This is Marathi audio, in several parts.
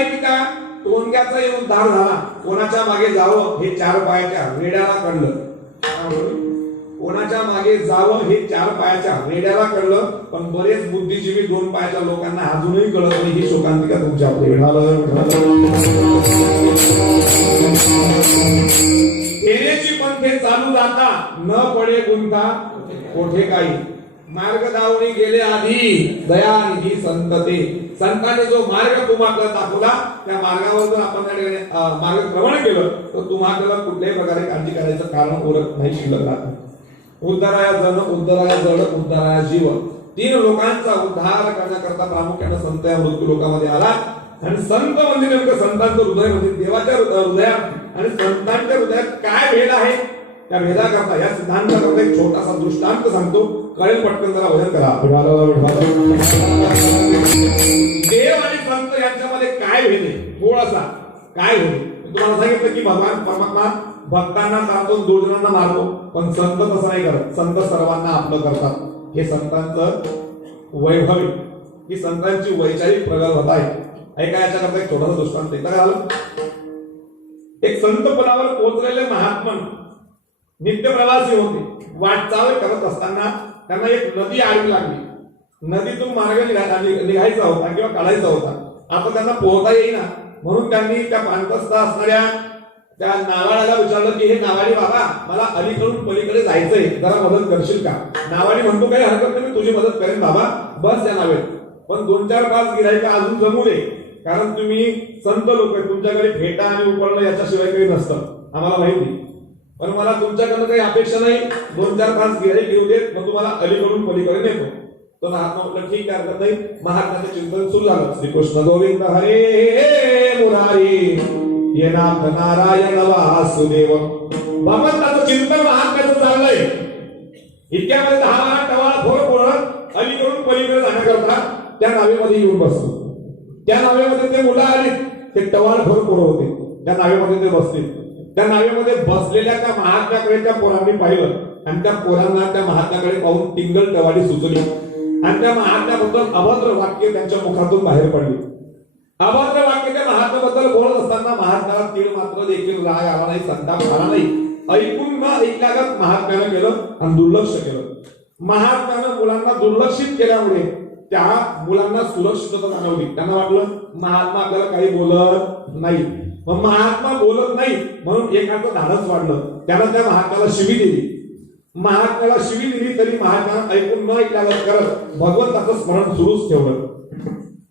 आहे की त्या टोनक्याचाही उद्धार झाला. कोणाच्या मागे जावं हे 4 पायाच्या रेड्याला कळलं. कोणाच्या मागे जावं हे 4 पायाच्या रेड्याला कळलं. पण बरेच बुद्धिजीवी 2 पायाच्या लोकांना अजूनही कळत नाही. ही शोकांतिका तुमच्या येण्याची पंथे चालू जाता न पडे गुंता कोठे काही. मार्ग दावणी गेले आधी दयानिधी संतते. संतांनी जो मार्ग तुम्हाला दाखवला त्या मार्गावर जर आपण मार्गक्रमण केलं तर तुम्हाला कुठल्याही प्रकारे काळजी करायचं कारण उरत नाही, शिल्लक राहत. उद्धाराया जन उद्धाराया जड उद्धाराया जीव. 3 लोकांचा उद्धार करण्याकरता प्रामुख्याने संत या मृत्यू लोकांमध्ये आला. आणि संत म्हणजे नेमकं संतांचं हृदय म्हणजे देवाच्या हृदयात आणि संतांच्या हृदयात काय भेद आहे त्या भेदाकरता या सिद्धांताकरता एक छोटासा दृष्टांत सांगतो. कळेल पटकन जरा वजन करा. देव आणि संत यांच्यामध्ये काय भेद आहे थोडासा काय भेद. तुम्हाला सांगितलं की भगवान परमात्मा भक्तांना मारतो, दुर्जनांना मारतो, पण संत तसं नाही करत. संत सर्वांना आपलं करतात. हे संतांचं वैभव आहे, ही संतांची वैचारिक प्रगल्भता आहे. ऐका याच्याकरता एक छोटासा दृष्टांत एकदा झालं. एक संत पदावर पोहोचलेले महात्मा नित्य प्रवासी होते. वाटचाल करत असताना त्यांना एक नदी आडवी लागली. नदीतून मार्ग निघायचा होता किंवा काढायचा होता. आता त्यांना पोहता येईना म्हणून त्यांनी त्या पाणथस्त असणाऱ्या त्या नावाड्याला विचारलं की हे नावाडी बाबा मला अलीकडून पलीकडे जायचंय, जरा मदत करशील का. नावाडी म्हणतो काही हरकत नाही, मी तुझी मदत करेन बाबा, बस या नावेत. पण 2-4-5 गिरायका अजून जमू दे, कारण तुम्ही संत लोक आहे, तुमच्याकडे फेटा आणि उपळणं याच्याशिवाय काही नसतं आम्हाला माहिती. पण मला तुमच्याकडनं काही अपेक्षा नाही. 2-4-5 गिराईक घेऊ देत, मग तुम्हाला अलीकडून पलीकडे नेतो. तो महात्मा म्हटलं ठीक आहे, हरकत नाही. महात्म्याचं चिंतन सुरू झालं. श्रीकृष्ण गोविंद हरे मुरारी ये नाथ नारायण वासुदेव. भगवंताचं चिंतन महात्म्याचं चाललंय. इतक्यामध्ये 10 टवाळ फोर फोडत अलीकडून पलीकडे जाण्याकरता त्या नावेमध्ये येऊन बसलो. त्या नावेमध्ये ते मुलं आली, ते टवाळ फोर पोरं होते, त्या नावेमध्ये ते बसले. त्या नावेमध्ये बसलेल्या त्या महात्म्याकडे त्या पोरांनी पाहिलं आणि त्या पोरांना त्या महात्म्याकडे पाहून टिंगल टवाळी सुचली आणि त्या महात्म्याबद्दल अभद्र वाक्य त्यांच्या मुखातून बाहेर पडली. अभद्र वाक्य त्या महात्म्याबद्दल बोलत असताना महात्म्याला तीळ मात्र देखील राग आला नाही, संताप आला नाही. ऐकून न ऐकल्यागत महात्म्यानं केलं आणि दुर्लक्ष केलं. महात्म्यानं मुलांना दुर्लक्षित केल्यामुळे त्या मुलांना सुरक्षितता जाणवली. त्यांना वाटलं महात्मा आपल्याला काही बोलत नाही. मग महात्मा बोलत नाही म्हणून एकाचं धाडस वाढलं. त्यानं त्या महात्म्याला शिवी दिली. महात्म्याला शिवी दिली तरी महात्म्यानं ऐकून न ऐकल्यागत करत भगवंताचं स्मरण सुरूच ठेवलं.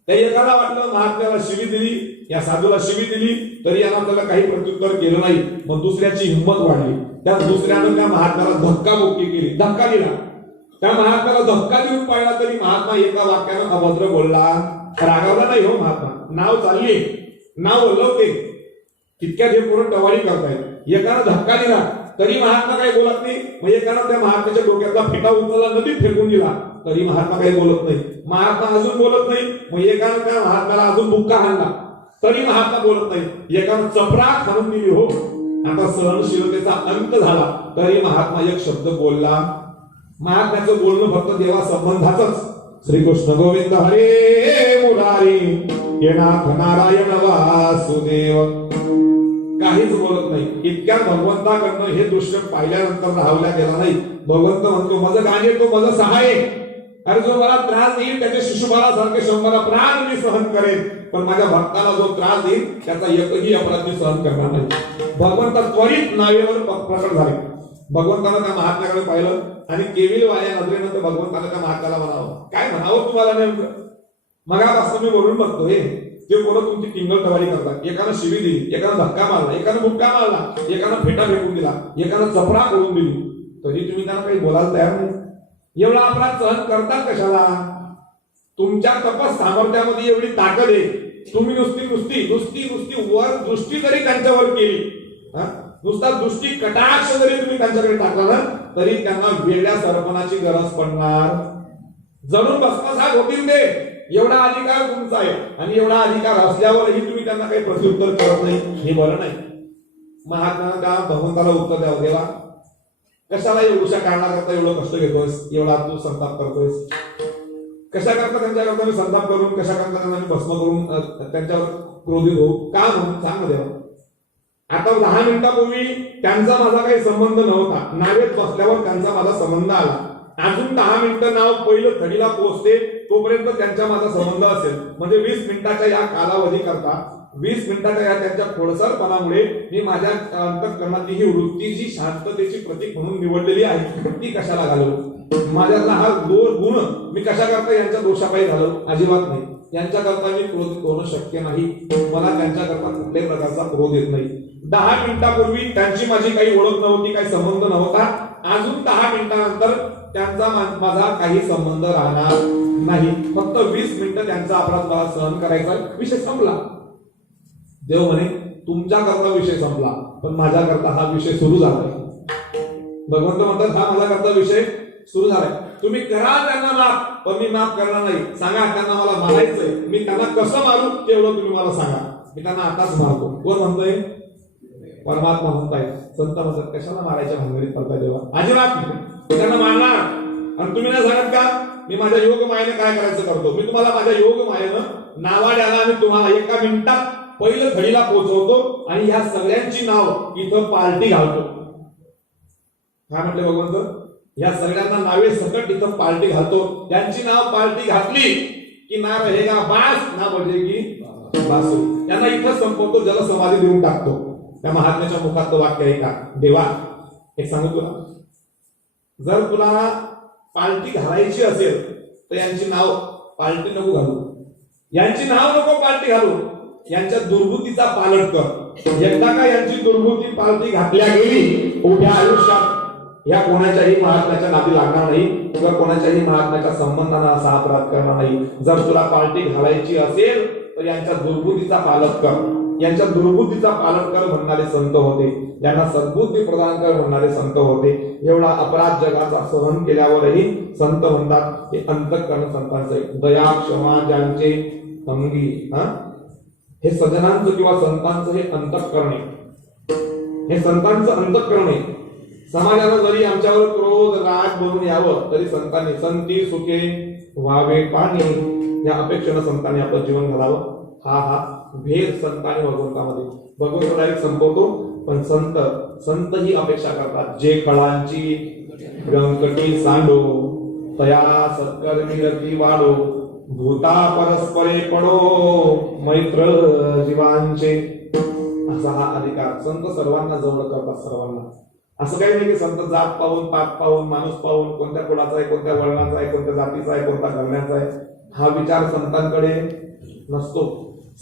त्या एकाला वाटलं महात्म्याला शिवी दिली, या साधूला शिवी दिली तरी यानं त्याला काही प्रत्युत्तर केलं नाही. मग दुसऱ्याची हिंमत वाढली. त्या दुसऱ्यानं त्या महात्म्याला धक्काबुक्की केली, धक्का दिला. त्या महात्म्याला धक्का देऊन पाहिला तरी महात्मा एका वाक्यानं अभद्र बोलला. रागावला नाही हो महात्मा. नाव चालली, नाव ओलवते, तितक्यात हे पोरं टवाळी करतायत. एकानं धक्का दिला तरी महात्मा काही बोलत नाही. मग एकानं त्या महात्म्याच्या डोक्याचा फेटा उचलला, नदीत फेकून दिला तरी महात्मा काही बोलत नाही. महात्मा अजून बोलत नाही. मग एकानं त्या महात्म्याला अजून बुक्का हाणला तरी महात्मा बोलत नाही. एकानं चपराक हाणून दिली हो. आता सहनशीलतेचा अंत झाला तरी महात्मा एक शब्द बोलला. महात्म्याचं बोलणं फक्त देवा संबंधाचंच. श्रीकृष्ण गोविंद हरे मुरारी ये नाथ नारायण वासुदेव. काहीच बोलत नाही. इतक्या भगवंताकडनं हे दृश्य पाहिल्यानंतर राहवल्या गेला नाही. भगवंत म्हणतो माझं गाणे तो माझं सहाय. अरे जो मला त्रास देईल त्याच्या शिशुपालासारखे 100 प्राण मी सहन करेन, पण माझ्या भक्ताला जो त्रास देईल त्याचा एकही अपराध मी सहन करणार नाही. भगवंत त्वरित नावेवर प्रकट झाले. भगवंतानं त्या महात्म्याकडे पाहिलं आणि केविल वाया नजरेनं त्या भगवंतानं त्या महात्म्याला म्हणावं काय म्हणावं तुम्हाला नेमकं. मगापासून मी बोलून बघतोय ते पोरं तुमची टिंगल टवाळी करतात. एकानं शिवी दिली, एकानं धक्का मारला, एकानं बुक्का मारला, एकानं फेटा फेकून दिला, एकानं चपरा करून दिली, तरी तुम्ही त्यांना काही बोलायला तयार नाही. एवढा अपराध सहन करतात कशाला. तुमच्या तपस सामर्थ्यामध्ये एवढी ताकद आहे. तुम्ही नुसती वर दृष्टी जरी त्यांच्यावर केली, नुसता दृष्टी कटाक्ष जरी तुम्ही त्यांच्याकडे टाकला ना तरी त्यांना वेगळ्या सरपणाची गरज पडणार. जणून भस्मसात होतील ते. एवढा अधिकार तुमचा आहे आणि एवढा अधिकार असल्यावरही तुम्ही त्यांना काही प्रत्युत्तर करत नाही, हे बरं नाही. महात्म्यानं त्या भगवंताला उत्तर द्यावं, देवा कशाला एवढ्या कारणाकरता एवढं कष्ट घेतोयस, एवढा तू संताप करतोयस. कशा करता त्यांच्याकरता मी संताप करून, कशा करता त्यांना मी भस्म करून त्यांच्यावर क्रोधित होऊ का म्हणून सांग ना देवा. आता 10 मिनिटापूर्वी त्यांचा माझा काही संबंध नव्हता, नावेत बसल्यावर त्यांचा माझा संबंध आला. अजून 10 मिनिटं नाव पहिलं थडीला पोहोचते तोपर्यंत त्यांच्या माझा संबंध असेल. म्हणजे 20 मिनिटाच्या या कालावधी करता, 20 मिनिटाच्या या त्यांच्या खोडसारपणामुळे मी माझ्या अंतःकरणातली ही वृत्ती जी शांततेची प्रतीक म्हणून निवडलेली आहे ती कशाला घालवू. माझ्यातला हा गुण मी कशा करता यांच्या दोषापायी घालवू. अजिबात नाही. यांच्याकरता मी क्रोधित होणं शक्य नाही. मला त्यांच्याकरता कुठल्याही प्रकारचा क्रोध येत नाही. 10 मिनिटापूर्वी त्यांची माझी काही ओळख नव्हती, काही संबंध नव्हता. अजून 10 मिनिटानंतर त्यांचा माझा काही संबंध राहणार नाही. फक्त 20 मिनिटं त्यांचा अपराध मला सहन करायचा, विषय संपला. देव म्हणे तुमच्याकरता विषय संपला, पण माझ्याकरता हा विषय सुरू झालाय. भगवंत म्हणतात हा माझ्याकरता विषय सुरू झालाय. तुम्ही करा त्यांना माफ, पण मी माफ करणार नाही. सांगा त्यांना मला मारायचंय, मी त्यांना कसं मारू तेवढं तुम्ही मला सांगा, मी त्यांना आताच मारतो. कोण म्हणतोय? परमात्मा म्हणताय. संत म्हणतात कशाला मारायच्या भानगडीत पडताय देवा. अजिबात त्यांना मारणार. आणि तुम्ही नाही सांगत का मी माझ्या योग मायेने काय करायचं करतो. मी तुम्हाला माझ्या योग मायेनं नावाड्याला आणि तुम्हाला 1 मिनिटात पहिलं थडीला पोहोचवतो आणि ह्या सगळ्यांची नाव इथं पार्टी घालतो. काय म्हटले भगवंत? या सगळ्यांना नावे सकट इथं पार्टी घालतो. त्यांची नाव पार्टी घातली की ना रहेगा बास ना बजेगी बासू. त्यांना इथं संपवतो, जलसमाधी देऊन टाकतो. त्या महात्म्याच्या मुखात वाक्य आहे का? देवा एक सांगू तुला, जर तुला पार्टी घालायची असेल तर यांची नाव पार्टी नको घालू, यांची नाव नको पार्टी घालू, यांच्या दुर्बुद्धीचा पालट कर. एकदा का यांची दुर्बुद्धी पार्टी घातल्या गेली उभ्या आयुष्यात या कोणाच्याही महात्म्याच्या नादी लागणार नाही किंवा कोणाच्याही महात्म्याच्या संबंधांना असा अपराध करणार नाही. जर तुला पार्टी घालायची असेल तर यांच्या दुर्बुद्धीचा पालट कर. यांच्या दुर्बुद्धीचा पालन कर म्हणणारे संत होते, यांना सद्बुद्धी प्रदान कर म्हणणारे संत होते. एवढा अपराध जगाचा सहन केल्यावरही संत म्हणतात हे अंतःकरण संतांचे दया क्षमा ज्यांचे अंगी, हे सज्जनांचं किंवा संतांचं हे अंतःकरण आहे. हे संतांचं अंतःकरण आहे. समाजाला जरी आमच्यावर क्रोध राग बनून यावं तरी संतांनी संती सुखे व्हावे पाणी या अपेक्षेनं संतांनी आपलं जीवन घालावं. हा भेद संतांनी भगवंतामध्ये. भगवंत डायरेक्ट संपवतो, पण संत ही अपेक्षा करतात जे कळांची व्यंकटी सांडो तया सत्कर्मी रती वाढो भूता परस्परे पडो मैत्र जीवांचे. असा हा अधिकार संत सर्वांना जवळ करतात. सर्वांना असं काही नाही की संत जात पाहून पात पाहून माणूस पाहून कोणत्या कुळाचा आहे, कोणत्या वर्णाचा आहे, कोणत्या जातीचा आहे, कोणत्या घराण्याचा आहे हा विचार संतांकडे नसतो.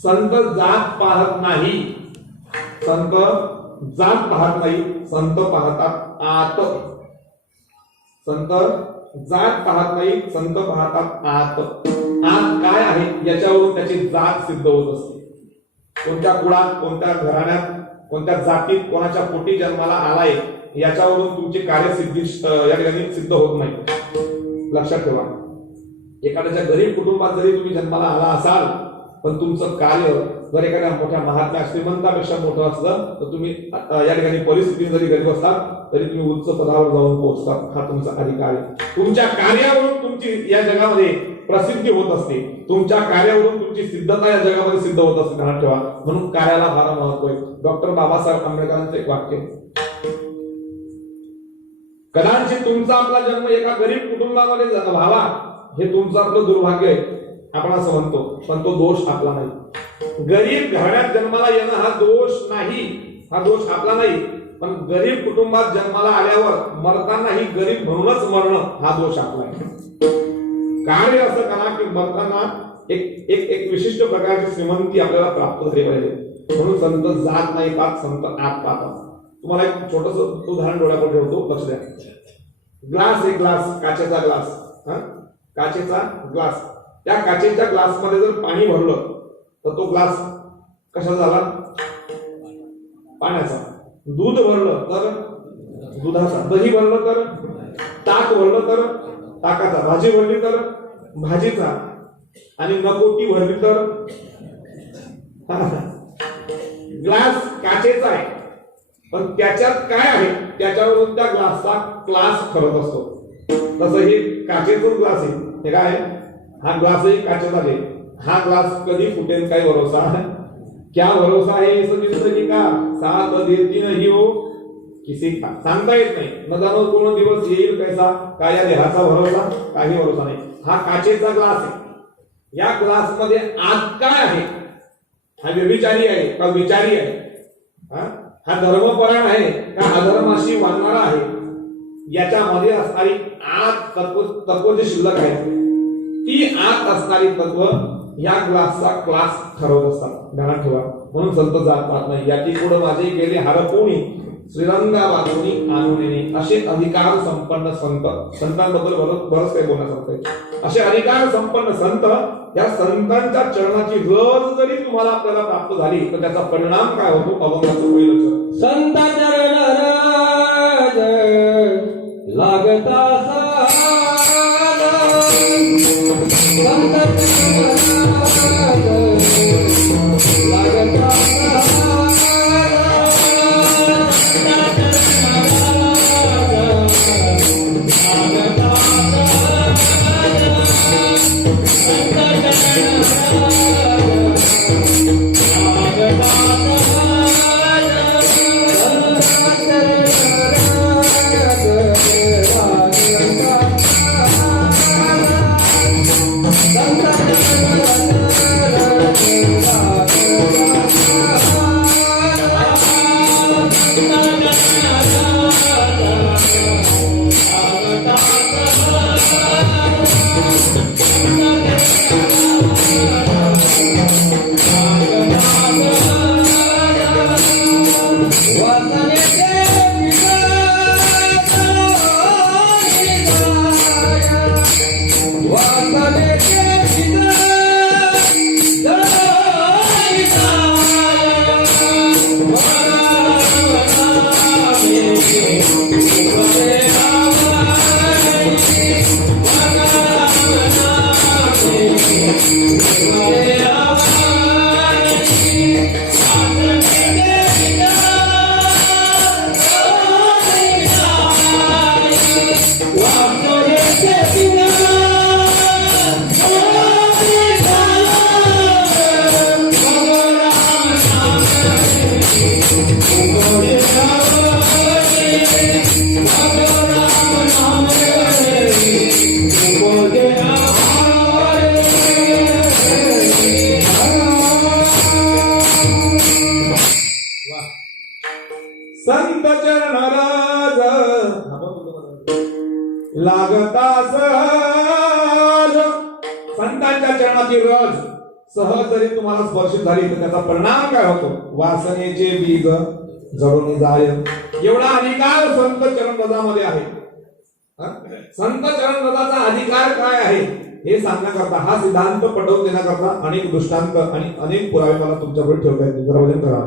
संत जात पाहत नाही, संत जात पाहत नाही, संत पाहतात आत. संत जात पाहत नाही, संत पाहतात आत. आत काय आहे याच्यावरून त्याची जात सिद्ध होत असते. कोणत्या कुळात, कोणत्या घराण्यात, कोणत्या जातीत, कोणाच्या पोटी जन्माला आलाय याच्यावरून तुमची कार्यसिद्धी या ठिकाणी सिद्ध होत नाही. लक्षात ठेवा. एखाद्याच्या गरीब कुटुंबात जरी तुम्ही जन्माला आला असाल पण तुमचं कार्य जर एखाद्या मोठ्या महात्म्या श्रीमंतापेक्षा मोठं असलं तर तुम्ही या ठिकाणी परिस्थिती जरी गरीब असतात तरी तुम्ही उच्च पदावर जाऊन पोहोचतात. हा तुमचा अधिकार आहे. तुमच्या कार्यावरून तुमची या जगामध्ये प्रसिद्धी होत असते. तुमच्या कार्यावरून तुमची सिद्धता या जगामध्ये सिद्ध होत असते. ध्यानात ठेवा. म्हणून कार्याला फार महत्व आहे. डॉक्टर बाबासाहेब आंबेडकरांचं एक वाक्य, कदाचित तुमचा आपला जन्म एका गरीब कुटुंबामध्ये व्हावा हे तुमचं आपलं दुर्भाग्य आहे आपण असं म्हणतो, पण तो दोष आपला नाही. गरीब घराण्यात जन्माला येणं हा दोष नाही, हा दोष आपला नाही. पण गरीब कुटुंबात जन्माला आल्यावर मरतानाही गरीब म्हणूनच मरणं हा दोष आपला आहे. कार्य असं करा की मरताना एक एक एक विशिष्ट प्रकारची श्रीमंती आपल्याला प्राप्त झाली पाहिजे. म्हणून संत जात नाही पाहत, संत आत पाहतात. तुम्हाला एक छोटस उदाहरण डोळ्यावर ठेवतो, लक्ष द्या. ग्लास, एक ग्लास, काचेचा ग्लास, काचेचा ग्लास. त्या काचेच्या ग्लास मध्ये जर पाणी भरलं तर तो ग्लास कशाचा झाला? पाण्याचा. दूध भरलं तर दुधाचा, दही भरलं तर ताक भरलं तर ताकाचा, भाजी भरली तर भाजीचा, आणि नकोटी भरली तर ग्लास काचेचा आहे पण त्याच्यात काय आहे त्याच्यावरून त्या ग्लासचा क्लास ठरत असतो. तसं हे काचेचा ग्लास आहे, हे काय आहे? हा ग्लासही काचेचा आहे, हा ग्लास कधी फुटेल काय भरोसा, क्या भरोसा है इस जिंदगी का, साथ देती नहीं हो किसी का, सांगता येत नाही, न जाणो कोण दिवस येईल कैसा, काय या देहाचा भरोसा, काही भरोसा नाही. हा काचेचा ग्लास आहे, या ग्लास मध्ये आत काय आहे, हा व्यभिचारी आहे का विचारी आहे, हा धर्मपरायण आहे का अधर्माशी वागणारा आहे, याच्यामध्ये असणारी आत तत्व जे शिल्लक आहे ती आत असणारी तत्व या ग्लासचा क्लास ठरवत असतात. ध्यानात ठेवा. म्हणून संत जात नाही, याची पुढे माझे गेले हरपोणी श्रीरंगा वाजवणी आणून असे अधिकार संपन्न संत, संतांबद्दल बरंच काही बोलण्यासारखं आहे. असे अधिकार संपन्न संत, या संतांच्या चरणाची रज जरी तुम्हाला आपल्याला प्राप्त झाली तर त्याचा परिणाम काय होतो, अभंगाचं पहिलं संत चरण रज लागता संत चरण रज लागता सहज. संतांच्या चरणाची रज सहज जरी तुम्हाला स्पर्शित झाली तर त्याचा परिणाम काय होतो, वासनेचे बीज जळून जाय. एवढा अधिकार संत चरण रजामध्ये आहे. संत चरण रजाचा अधिकार काय आहे हे सांगण्याकरता, हा सिद्धांत पटवून देण्याकरता अनेक दृष्टांत आणि अनेक पुरावे मला तुमच्याकडे ठेवता येतील. जरा वजन करा.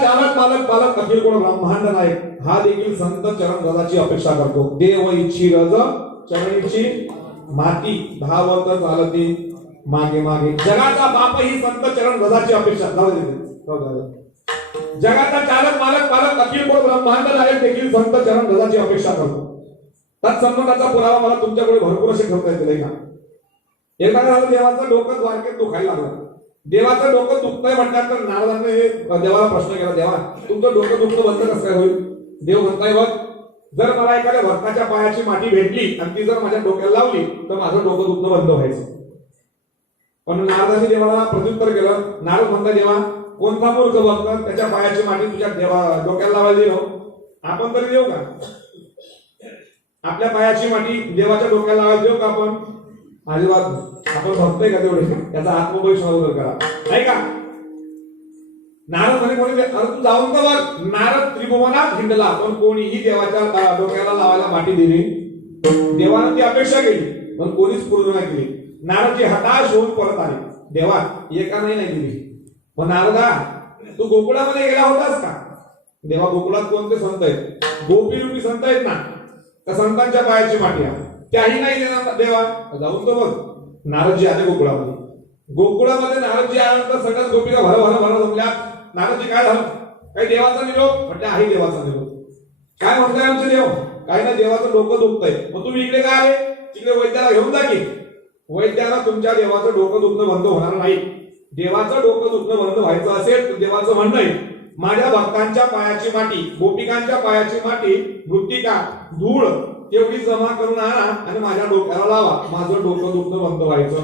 चालक मालक पालक अखिल कोण ब्रह्मांड नायक हा देखील संत चरण रजाची अपेक्षा करतो. देव इच्छी रज चरणीची माती धावत चालती मागे मागे. जगाचा बाप ही संत चरण रजाची अपेक्षा. जगाचा चालक मालक पालक अखिल कोण ब्रह्मांड नायक देखील संत चरण रजाची अपेक्षा करतो. तत्संबंधाचा पुरावा मला तुमच्याकडे भरपूर असे ठेवता येतील का. एकदा झालं देवाचं डोकं द्वारकेत दुखायला लागलं. देवाचं डोकं दुखतंय म्हटल्यानंतर नारदाने देवाला प्रश्न केला, देवा तुमचं डोकं दुखतं बंद कसं काय होईल. देव म्हणताय बघ, जर मला एखाद्या भक्ताच्या पायाची माती भेटली आणि ती जर माझ्या डोक्याला लावली तर माझं डोकं दुखणं बंद व्हायचं. पण नारदाने देवाला प्रत्युत्तर केलं. नारद म्हणताय, देवा कोणता मूर्ख भक्त त्याच्या पायाची माती तुझ्या डोक्याला लावायला देऊ, आपण तरी देऊ का. आपल्या पायाची माती देवाच्या डोक्याला लावायला देऊ का आपण. अजिबात. आपण भक्तय का तेवढे, त्याचा आत्मविश्वास करा नाही का. नारद म्हणे तू जाऊन तर बघ. नारद त्रिभुवनात हिंडला पण कोणीही देवाच्या डोक्याला लावायला माती दिली. देवानं ती अपेक्षा केली पण कोणीच पूर्ण नाही केली. नारदजी हताश होऊन परत आले. देवा एका नाही दिली. मग नारदा तू गोकुळामध्ये गेला होतास का. देवा गोकुळात कोणते संत आहेत, गोपी रूपी संत आहेत ना, त्या संतांच्या पायाची माती आहे त्याही नाही देणार. देवा जाऊन तर बघ. नारदजी आले गोकुळामध्ये. गोकुळामध्ये नारदजी आल्यानंतर सगळ्याच गोपीला भर भर भर जमल्या. नारदजी काय झालं, काही देवाचा निरोप म्हटलं, आहे देवाचा निरोप. काय म्हणताय आमचे देव, काय ना देवाचं डोकं दुखतंय. मग तुम्ही इकडे काय आले, तिकडे वैद्याला घेऊन जा की. वैद्याला तुमच्या देवाचं डोकं दुखणं बंद होणार नाही. देवाचं डोकं दुखणं बंद व्हायचं असेल तर देवाचं म्हणणं आहे, माझ्या भक्तांच्या पायाची माती, गोपिकांच्या पायाची माती, मृत्तिका, धूळ तेवढी जमा करून आणा आणि माझ्या डोक्याला लावा, माझं डोकं दुखणं बंद व्हायचं.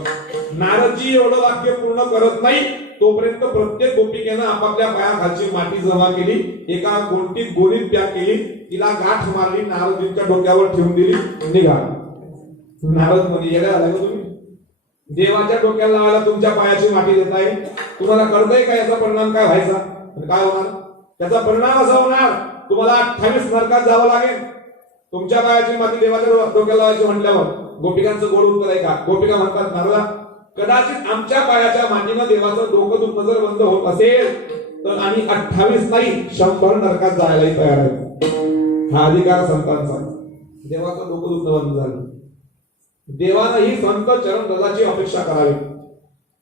नारदजी एवढं वाक्य पूर्ण करत नाही तोपर्यंत प्रत्येक गोपिकेनं आपापल्या पायाखालची माती जमा केली, एका गोंटीत गोणीत पॅक केली, तिला गाठ मारली, नारदजींच्या डोक्यावर ठेवून दिली, निघाला. नारद म्हणे, येड्या झाला का तुम्ही? देवाच्या डोक्याला लावायला तुमच्या पायाची माती देताय, तुम्हाला कळतंय का याचा परिणाम काय व्हायचा? काय होणार त्याचा परिणाम? असा होणार तुम्हाला 28 नरकात जावं लागेल. तुमच्या पायाची माती देवाच्या डोक्याला लावायची म्हटल्यावर गोपिकांचं गोड उत्तर आहे का? गोपिका म्हणतात, नारदा, कदाचित आमच्या पायाच्या मातीनं देवाचं डोकं दुखणं जर बंद होत असेल तर आणि 28 नाही 100 नरकात जायलाही तयार आहे. हा अधिकार संतांचा. देवाचं डोकं दुखणं बंद झालं, देवानंही संत चरण रजाची अपेक्षा करावी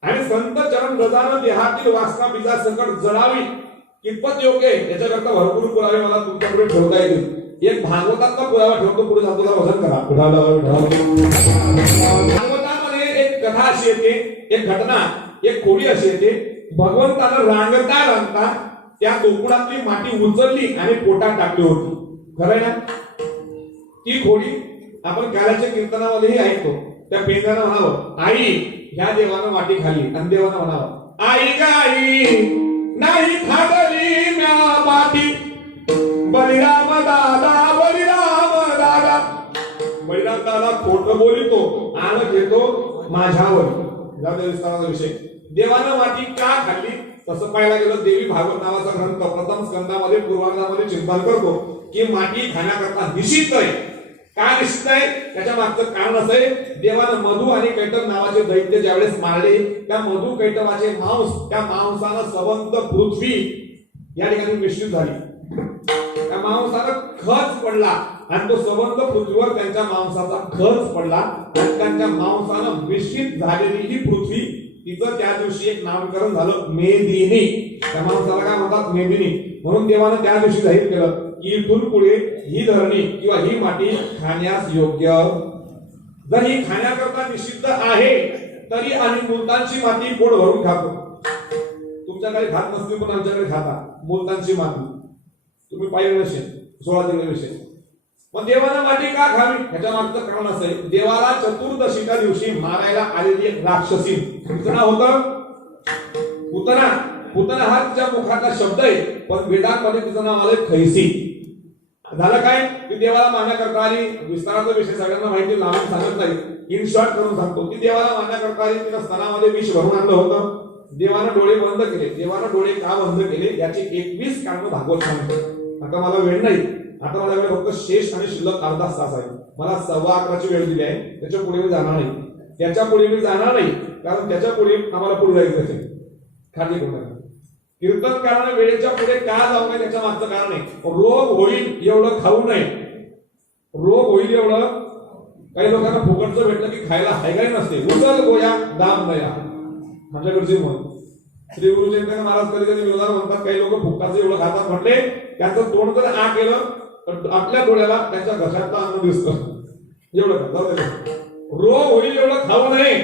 आणि संत चरण रजानं देहातील वासना बीजा सकट जळावी. कितपत योग्य आहे याच्याकरता भरपूर पुरावे मला तुमच्याकडे ठेवता येतील. एक भागवतातला पुरावा ठेवतो, पुढे सांगतो, वजन करा. भागवतामध्ये एक कथा अशी येते, एक घटना, एक खोडी अशी येते. भगवंतानं रांगता रांगता त्या कोकणातली माती उचलली आणि पोटात टाकली होती. खरं आहे ना? ती खोडी आपण काल्याच्या कीर्तनामध्येही ऐकतो. त्या पेंगानं म्हणावं, आई ह्या देवानं माती खाली, आणि देवानं म्हणावं, आई गाई नाही खादली म्या माती, बलिराम दादा, बलिराम दादा. बलिराम दादा खोटं बोलितो, आण घेतो माझ्यावर. जाऊ विस्ताराचा विषय. देवानं माती का खाल्ली? तसं पाहायला गेलं, देवी भागवत नावाचा ग्रंथ प्रथम स्कंदामध्ये पूर्वार्धामध्ये चिंतन करतो की माती खाण्याकरता निषिद्ध आहे. काय निषिद्ध आहे? त्याच्या मागचं कारण असं आहे, देवानं मधु आणि कैटभ नावाचे दैत्य ज्यावेळेस मारले, त्या मधु कैटभाचे मांस, त्या मांसानं सबंध पृथ्वी या ठिकाणी मिश्रित झाली. त्या मांसानं खच पडला आणि तो सबंध पृथ्वीवर त्यांच्या मांसाचा खच पडला आणि त्यांच्या मांसानं मिश्रित झालेली ही पृथ्वी, तिचं त्या दिवशी एक नामकरण झालं मेदिनी. त्या मांसाला काय म्हणतात? मेदिनी. म्हणून देवानं त्या दिवशी जाहीर केलं की इथून पुढे ही धरणी किंवा ही माती खाण्यास योग्य. जर ही खाण्याकरता निषिद्ध आहे तरी आम्ही मुलतांची माती पोट भरून खातो. तुमच्याकडे खात नसतील पण आमच्याकडे खाता मुलतांची माती. तुम्ही पाहिलं नसेल 16 दिवसाविषयी. मग देवानं माती का खावी? ह्याच्या मागचं कारण असं आहे, देवाला चतुर्दशीच्या दिवशी मारायला आलेली एक राक्षसी, तिचं नाव होतं पुतना. पुतना हा तिच्या मुखाचा शब्द आहे, पण वेदांमध्ये तिचं नाव आलंय खैसी. झालं काय की देवाला मारण्याकरता आली. विस्ताराचा विषय सगळ्यांना माहिती, लांबून सांगत नाही, इन शॉर्ट करून सांगतो. ती देवाला मारण्याकरता आली, तिनं स्तनामध्ये विष भरून आणलं होतं. देवानं डोळे बंद केले. देवानं डोळे का बंद केले याची 21 कारणं भागवत सांगतो. आता मला वेळ नाही, आता मला वेळ फक्त शेष आणि शिल्लक अर्धा तास आहे. मला 11:15ची वेळ दिली आहे, त्याच्या पुढे मी जाणार नाही. त्याच्या पुढे मी जाणार नाही कारण त्याच्या पुढे आम्हाला पुढे जायचं असेल. खाली कोण कीर्तनकाराने वेळेच्या पुढे का जाऊ नये त्याच्या मागचं कारण आहे, रोग होईल एवढं खाऊ नये. रोग होईल एवढं. काही लोकांना फुकटचं भेटलं की खायला हायगाई नसते. उचल गोया दाम नया आमच्याकडचे म्हण. श्री गुरुचंद्र महाराज कधी कधी विरोधात म्हणतात, काही लोक फुकटाचं एवढं खातात म्हटले, त्याचं तोंड जर आ केलं तर आपल्या डोळ्याला त्यांच्या घशातलं अन्न दिसतं. एवढं रोग होईल एवढं खाऊ नये.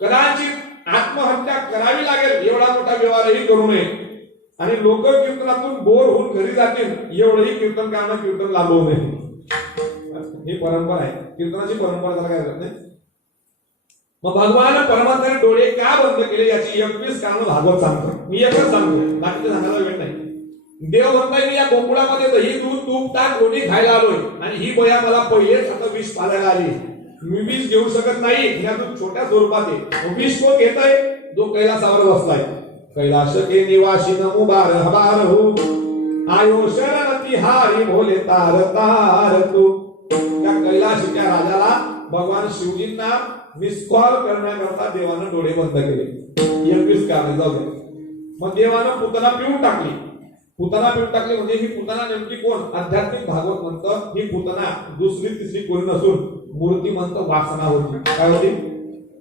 कदाचित आत्महत्या करावी लागेल एवढा मोठा व्यवहारही करू नये. आणि लोक कीर्तनातून बोर होऊन घरी जातील एवढंही कीर्तनकारांना कीर्तन लाभवू नये. ही परंपरा आहे, कीर्तनाची परंपरा. त्याला काय करत नाही. मग भगवान परमात्म्याने डोळे का बंद केले याची 21 कारणं भागवत सांगतो. मी एकच सांगतो, बाकीचं सांगायला वेळ नाही. देव म्हणताय, मी या गोकुळामध्ये दही दूध तूप ताक रोटी खायला आलोय आणि ही बया मला पहिलेच आता विष पालायला आली. मी विष घेऊ शकत नाही, यातून छोट्या स्वरूपात आहे. विष कोण घेत आहे? जो कैलासावर बसलाय. कैलाश के निवासी नमो बार हबार हो आयो शरण तिहारी भोले तार तार तू. त्या कैलाशीच्या राजाला भगवान शिवजींना निष्कॉल करण्याकरता देवानं डोळे बंद केले. 21 कारणे जाऊ दे. मग देवानं पुतना पिऊन टाकली. पुतना पिऊन टाकली म्हणजे ही पुतना नेमकी कोण? आध्यात्मिक भागवत म्हणतं ही पुतना दुसरी तिसरी कोणी नसून मूर्तिमंत वासना होती. काय होती?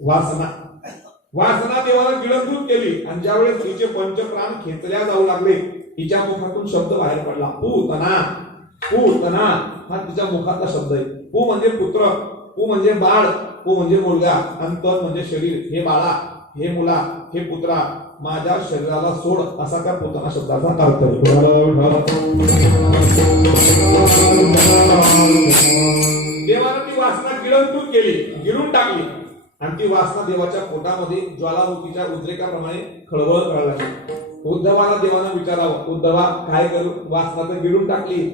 वासना. वासना देवाला गिळंकृत केली आणि ज्यावेळेस तिचे पंचप्राण खेचल्या जाऊ लागले, तिच्या मुखातून शब्द बाहेर पडला, पूतना. पूतना हा तिच्या मुखातला शब्द आहे. पू म्हणजे पुत्र, पु म्हणजे बाळ, पु म्हणजे मुलगा आणि तन म्हणजे शरीर. हे बाळा, हे मुला, हे पुत्रा, माझ्या शरीराला सोड, असा त्या पुतना शब्दाचा अर्थ आहे. देवानं ती वासना गिळंतून केली, गिळून टाकली आणि ती वासना देवाच्या पोटामध्ये ज्वालामुखीच्या उद्रेकाप्रमाणे खळबळ करायला लागली. उद्धवाला देवानं विचारावं, उद्धवा काय करू, वासना तर गिळून टाकली,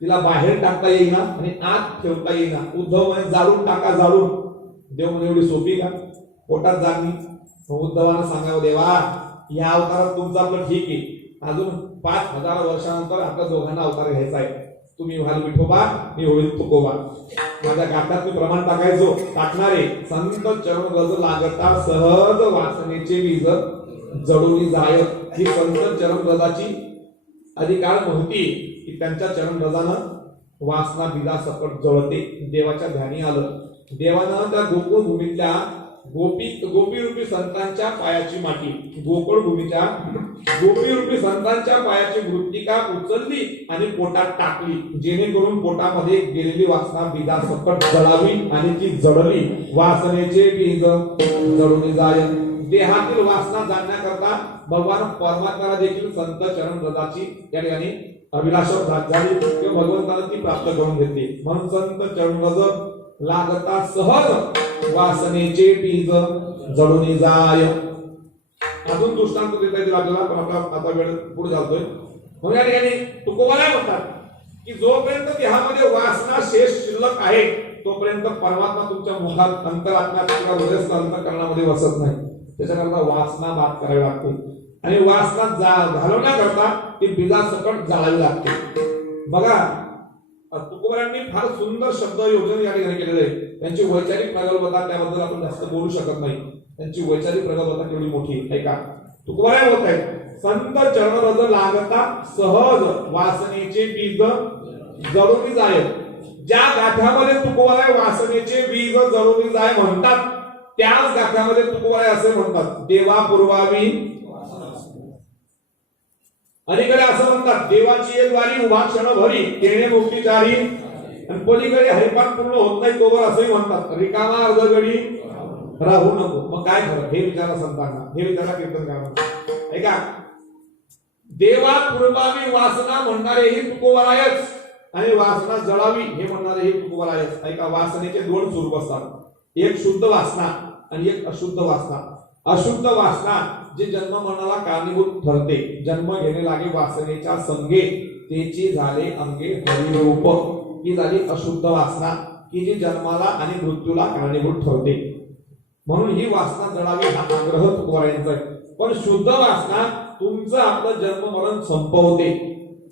तिला बाहेर टाकता येईना आणि आत ठेवता येईना. उद्धव म्हणे जाळून टाका, जाळून. देव म्हणे एवढी सोपी का, पोटात जागणी. उद्धवानं सांगावं, देवा या अवतारात तुमचं आपलं ठीक आहे, अजून 5000 वर्षानंतर आपल्या दोघांना अवतार घ्यायचा आहे. तुम्ही व्हाल विठोबा, मी होईल तुकोबा. माझ्या गाठात मी प्रमाण टाकायचो, टाकणारे संत चरण रज लागता सहज वासनेचे बीज जडून जाय. ही संत चरण रजाची अधिकार महती की त्यांच्या चरण रजानं वासना बिजा सकट जळते. देवाच्या ध्यानी आलं. देवानं त्या गोकुळ भूमीतल्या गोपी रूपी संतांच्या पायाची माती, गोकुळ भूमीच्या गोपी रूपी संतांच्या पायाची मृत्तिका उचलली आणि पोटात टाकली, जेणेकरून पोटामध्ये गेलेली वासना बिजा सकट जळावी आणि ती जळली. वासनेचे बीज जळून जाय. देहातील वासना जाणण्याकरता भगवान परमात्म्याला देखील संत चरण रजाची या ठिकाणी अभिलाषा झाली किंवा भगवंताला ती प्राप्त करून घेतली. म्हणून संत चरण रज लागता सहज वासनेचे बीज जळून जाय. अजून दृष्टांत देता येतील आपल्याला, पण आपला आता वेळ पुढे जातोय. म्हणून या ठिकाणी तुकोबाला म्हणतात की जोपर्यंत देहामध्ये वासना शेष शिल्लक आहे तोपर्यंत परमात्मा तुमच्या मुखात अंतरात्म्यात किंवा हृदयस्थ अंतःकरणामध्ये वसत नाही. त्याच्याकरता वासना बाद करावी लागते आणि वासना घालवण्याकरता ती बिजा सकट जाळावी लागते. बघा तुकोबांनी फार सुंदर शब्द योजन या ठिकाणी केलेले आहे. त्यांची वैचारिक प्रगल्भता, त्याबद्दल आपण जास्त बोलू शकत नाही. त्यांची वैचारिक प्रगल्भता केवढी मोठी ऐका. तुकोबा काय बोलत आहेत, संत चरण रज लागता सहज वासनेचे बीज जळून जाय. ज्या गाठ्यामध्ये तुकोबाला वासनेचे बीज जळून जाय म्हणतात त्याच गाठ्यामध्ये तुकोबाई असे म्हणतात, देवा पूर्वावी. अलीकडे असं म्हणतात, देवाची एक वारी उभा क्षण भरी केणे मुक्तीचारी. आणि पलीकडे हरिपाठ पूर्ण होत नाही तोवर असंही म्हणतात, रिकामा अर्धगडी राहू नको. मग काय खरं हे विचारा संतांना, हे विचारा कीर्तनकारांना. ऐका, देवा पूर्वावी वासना म्हणणारेही तुकोबारायच आणि वासना जळावी हे म्हणणारेही तुकोबारायच. ऐका, वासनेचे दोन स्वरूप असतात, एक शुद्ध वासना आणि एक अशुद्ध वासना. अशुद्ध वासना जे जन्म मरणाला कारणीभूत ठरते, जन्म घेणे लागे वासनेच्या संगे तेची झाले अंगे हरिरूप, ही झाली अशुद्ध वासना की जी जन्माला आणि मृत्यूला कारणीभूत ठरते. म्हणून ही वासना जळावी हा आग्रह तुकोबारायांचा आहे. पण शुद्ध वासना तुमचं आपलं जन्म मरण संपवते.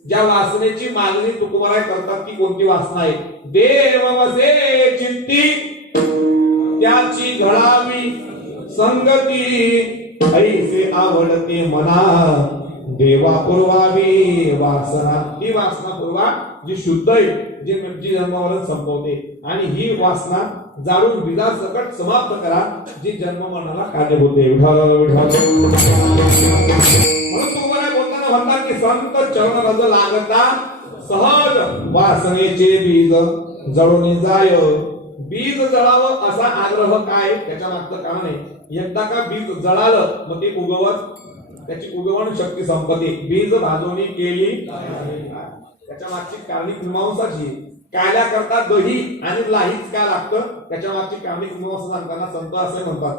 ज्या वासनेची मागणी तुकोबाराय करतात ती कोणती वासना आहे, देव वसे चित्ती त्याची घडावी संगती ऐसे आवडते मना देवा पूर्वावी वासना. ही वासना पूर्वा जी शुद्ध आहे, जी जन्मावरण संपवते, आणि ही वासना जाळून बिजा सकट समाप्त करा जी जन्म मरणाला कारणीभूत आहे. म्हणून तुम्हाला बोलताना म्हणतात की संत चरण रज लागता सहज वासनेचे बीज जळून जाय. बीज जळावं असा आग्रह काय, त्याच्या मागचं कारण आहे, एकदा का बीज जळालं मग ते उगवत, त्याची उगवण शक्ती संपते. बीज भाजवणी केली, त्याच्या मागची कारणिक मीमांसाची. काल्याकरता दही आणि लाहीच का लागतं, त्याच्या मागची कारणिक मीमांसा सांगताना संत असे म्हणतात,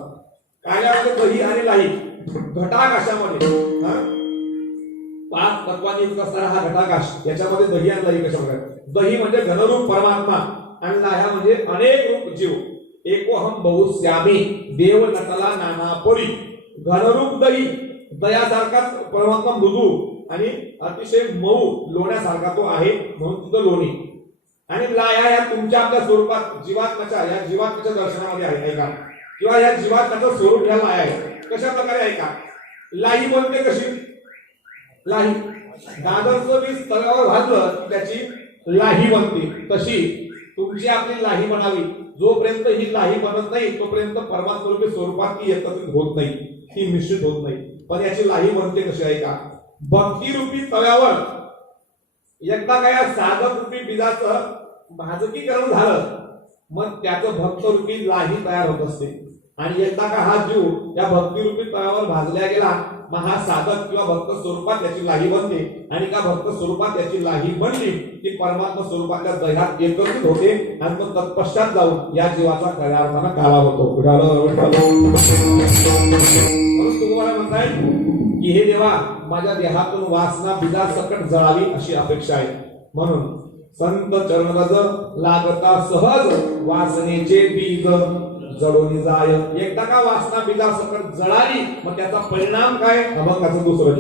काल्यामध्ये दही आणि लाही. घटाकाशामध्ये 5 तत्वांनी युक्त असणारा हा घटाकाश, याच्यामध्ये दही आणि लाही कशा प्रकारे. दही म्हणजे घनरूप परमात्मा आणि लाह्या म्हणजे अनेक रूप जीव. एकोहम बहुश्यामी देव नटला नाना परी. घनरूप दही, दयासारखाच परमात्मा मृदू आणि अतिशय मऊ लोण्यासारखा तो आहे, म्हणून तिथं लोणी. आणि लाया या तुमच्या आपल्या स्वरूपात जीवात्म्याच्या, या जीवात्म्याच्या दर्शनामध्ये आहे. ऐका, किंवा या जीवात्म्याचं स्वरूप या लाया आहे. कशा प्रकारे ऐका, लाही बनते कशी, लाही दादरचं बीज तव्यावर भाजलं की त्याची लाही बनते, तशी तुमची आपली लाही बनावी. जोपर्यंत ही लाही बनत नाही तोपर्यंत परमात्मरूपी स्वरूपात ती एकत्रित होत नाही, ती मिश्रित होत नाही. पण याची लाही बनते कशी ऐका, भक्तिरूपी तव्यावर एकदा काय साधक रूपी बीजाचं भाजकीकरण झालं मग त्याचं भक्तरूपी लाही तयार होत असते. आणि एकदा का हा जीव या भक्तिरूपी तळावर भाजल्या गेला, मग हा साधक किंवा भक्त स्वरूपात त्याची लाही बनते. आणि का भक्त स्वरूपात त्याची लाही बनली की परमात्मा स्वरूपाच्या देहात एकत्रित होते आणि तो तत्पश्चात जाऊन या जीवाचा खऱ्या अर्थानं काला होतो. तुम्हाला म्हणताय की हे देवा, माझ्या देहातून वासना बिजा सकट जळावी अशी अपेक्षा आहे. म्हणून संत चरणरज लागता सहज वासनेचे बीज जळून जाय. एकदा का वासना बिजा सकट जळाली, मग त्याचा परिणाम काय? अभंगाचं दुसरं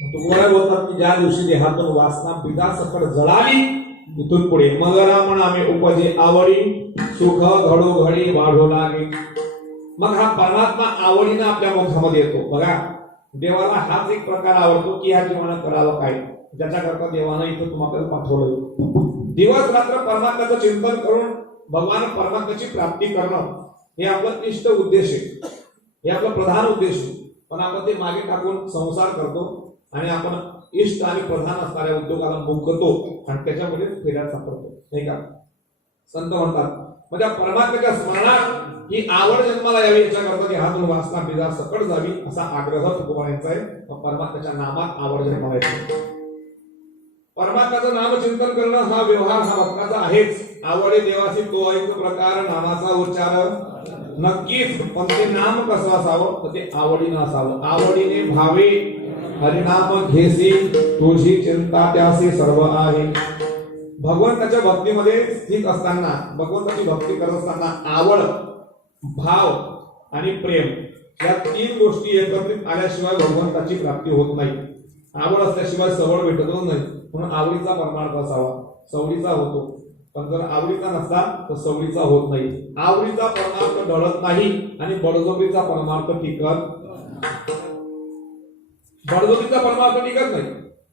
तुम्हाला बोलतात की ज्या दिवशी देहातून वासना बिजा सकट जळाली, इथून पुढे मग रामण आम्ही उपजे आवडी सुख घडो घडी वाढो लागे. मग हा परमात्मा आवडीनं आपल्या मुखामध्ये येतो. बघा, देवाला हाच एक प्रकार आवडतो की ह्या जीवनात करावं काय, ज्याच्याकरता देवानं इथं तुम्हाला पाठवलं. दिवस रात्र परमात्म्याचं चिंतन करून भगवान परमात्म्याची प्राप्ती करणं हे आपलं इष्ट उद्देश आहे, हे आपलं प्रधान उद्देश आहे. पण आपण ते मागे टाकून संसार करतो आणि आपण इष्ट आणि प्रधान असणाऱ्या उद्योगाला मुकतो आणि त्याच्यामध्ये फेऱ्यात सापडतो, नाही का? संत म्हणतात म्हणजे परमात्म्याच्या स्मरणात ही आवड जन्माला यावी, याच्याकरता हातून वासना बिजा सकट जावी असा आग्रह तुकोबांचा आहे. परमात्म्याच्या नामात आवड जन्माला येते. परमात्म्याचं नामचिंतन करणं हा व्यवहार हा भक्ताचा आहेच. आवडे देवाची तो एक प्रकार नामाचा उच्चार नक्कीच, पण ते नाम कसं असावं तर ते आवडीनं असावं. आवडीने भावे हरिनाम घेसी तुझी चिंता त्यासी सर्व आहे. भगवंताच्या भक्तीमध्ये स्थित असताना, भगवंताची भक्ती करत असताना आवड, भाव आणि प्रेम या तीन गोष्टी एकत्रित आल्याशिवाय भगवंताची प्राप्ती होत नाही. आवड असल्याशिवाय सवड भेटतच नाही. म्हणून आवडीचा परमार्थ असावा. सवडीचा होतो. पण जर आवडीचा नसला तर सवडीचा होत नाही. आवडीचा परमार्थ ढळत नाही आणि बडजोबरीचा परमार्थ टिकत नाही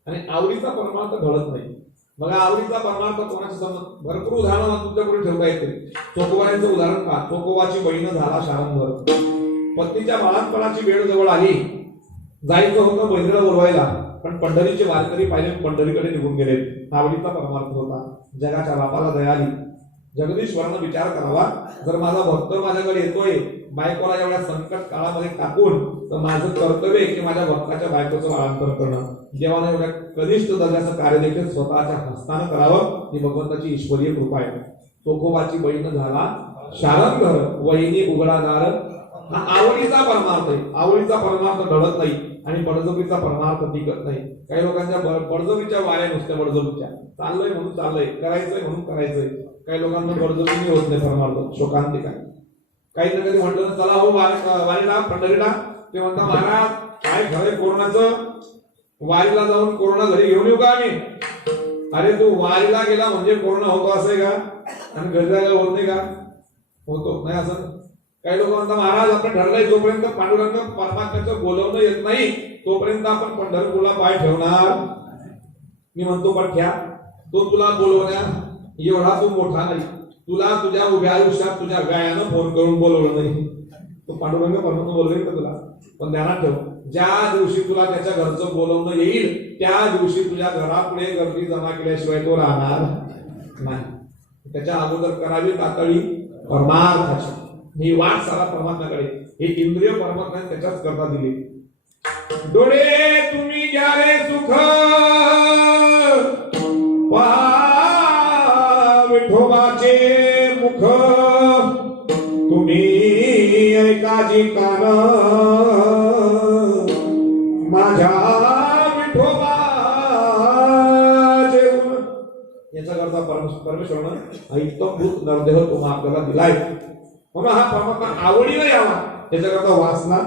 आणि आवडीचा परमार्थ ढळत नाही. बघा, आवडीचा परमार्थ कोणाच्या समोर भरपूर उदाहरणं तुमच्याकडे ठेवता येते. चोकोबाईंचं उदाहरण पहा. चोकोबाची बहीण झाला शारंभर. पत्नीच्या बाळातपणाची वेळ जवळ आली. जायचं होतं बहिणीला बोलवायला, पण पंढरीचे वारकरी पाहिले, पंढरीकडे निघून गेले. आवडीचा परमार्थ होता. जगाच्या बापाला दया आली. जगदीश्वरानं विचार करावा, जर माझा भक्त माझ्याकडे येतोय बायकोला एवढ्या संकट काळामध्ये टाकून, तर माझं कर्तव्य आहे की माझ्या भक्ताच्या बायकोचं बाळांतर करणं. देवानं एवढ्या कनिष्ठ दर्जाचं कार्य देखील स्वतःच्या हस्तानं करावं ही भगवंताची ईश्वरीय कृपा आहे. चोखोबाची बहीण झाला शारंगर, वहिनी उघडादार. हा आवडीचा परमार्थ आहे. आवडीचा परमार्थ ढळत नाही आणि बळजबरीचा परमार्थ टिकत नाही. काही लोकांच्या बळजबरीच्या वाऱ्या नुसत्या बळजबरीच्या, चाललंय म्हणून चाललंय, करायचंय म्हणून करायचंय. काही लोकांना बळजबरीने होत नाही परमार्थ, शोकांतिक आहे. काही ना कधी म्हटलं चला हो वारीला पंढरीला, ते म्हणता महाराज काय खरंय कोरोनाचं, वारीला जाऊन कोरोना घरी घेऊन येऊ का आम्ही? अरे तू वारीला गेला म्हणजे कोरोना होतो असं आहे का? आणि घरी जायला होत नाही का? होतो नाही असं. काही लोक म्हणतात महाराज आपण ठरलंय जोपर्यंत पांडुरंग परमात्म्याचं बोलवणं येत नाही तोपर्यंत आपण पंढरपूरला पाय ठेवणार. मी म्हणतो पठ्या, तो तुला बोलवण्या एवढा तू मोठा नाही. तुला तुझ्या उभ्या आयुष्यात तुझ्या गायानं फोन करून बोलवलं नाही. तो पांडुरंग परमात्मा बोलवेल का तुला? पण ध्यानात ठेव, ज्या दिवशी तुला त्याच्या घरचं बोलवणं येईल त्या दिवशी तुझ्या घरापुढे गर्दी जमा केल्याशिवाय तो राहणार नाही. त्याच्या अगोदर करावी तातडी परमार्थाची. ही वाट सारा परमात्म्याकडे, हे इंद्रिय परमात्म्याने त्याच्याच करता दिली. डोळे तुम्ही घ्या रे सुख, पहा विठोबाचे मुख, तुम्ही ऐकाजी कान माझ्या विठोबाचे. याचा करता परमेश्वरानं ऐकभूत नरदेह तुम्हा आपल्याला दिलाय. म्हणून हा परमात्मा आवडीनं यावा याच्याकरता वासना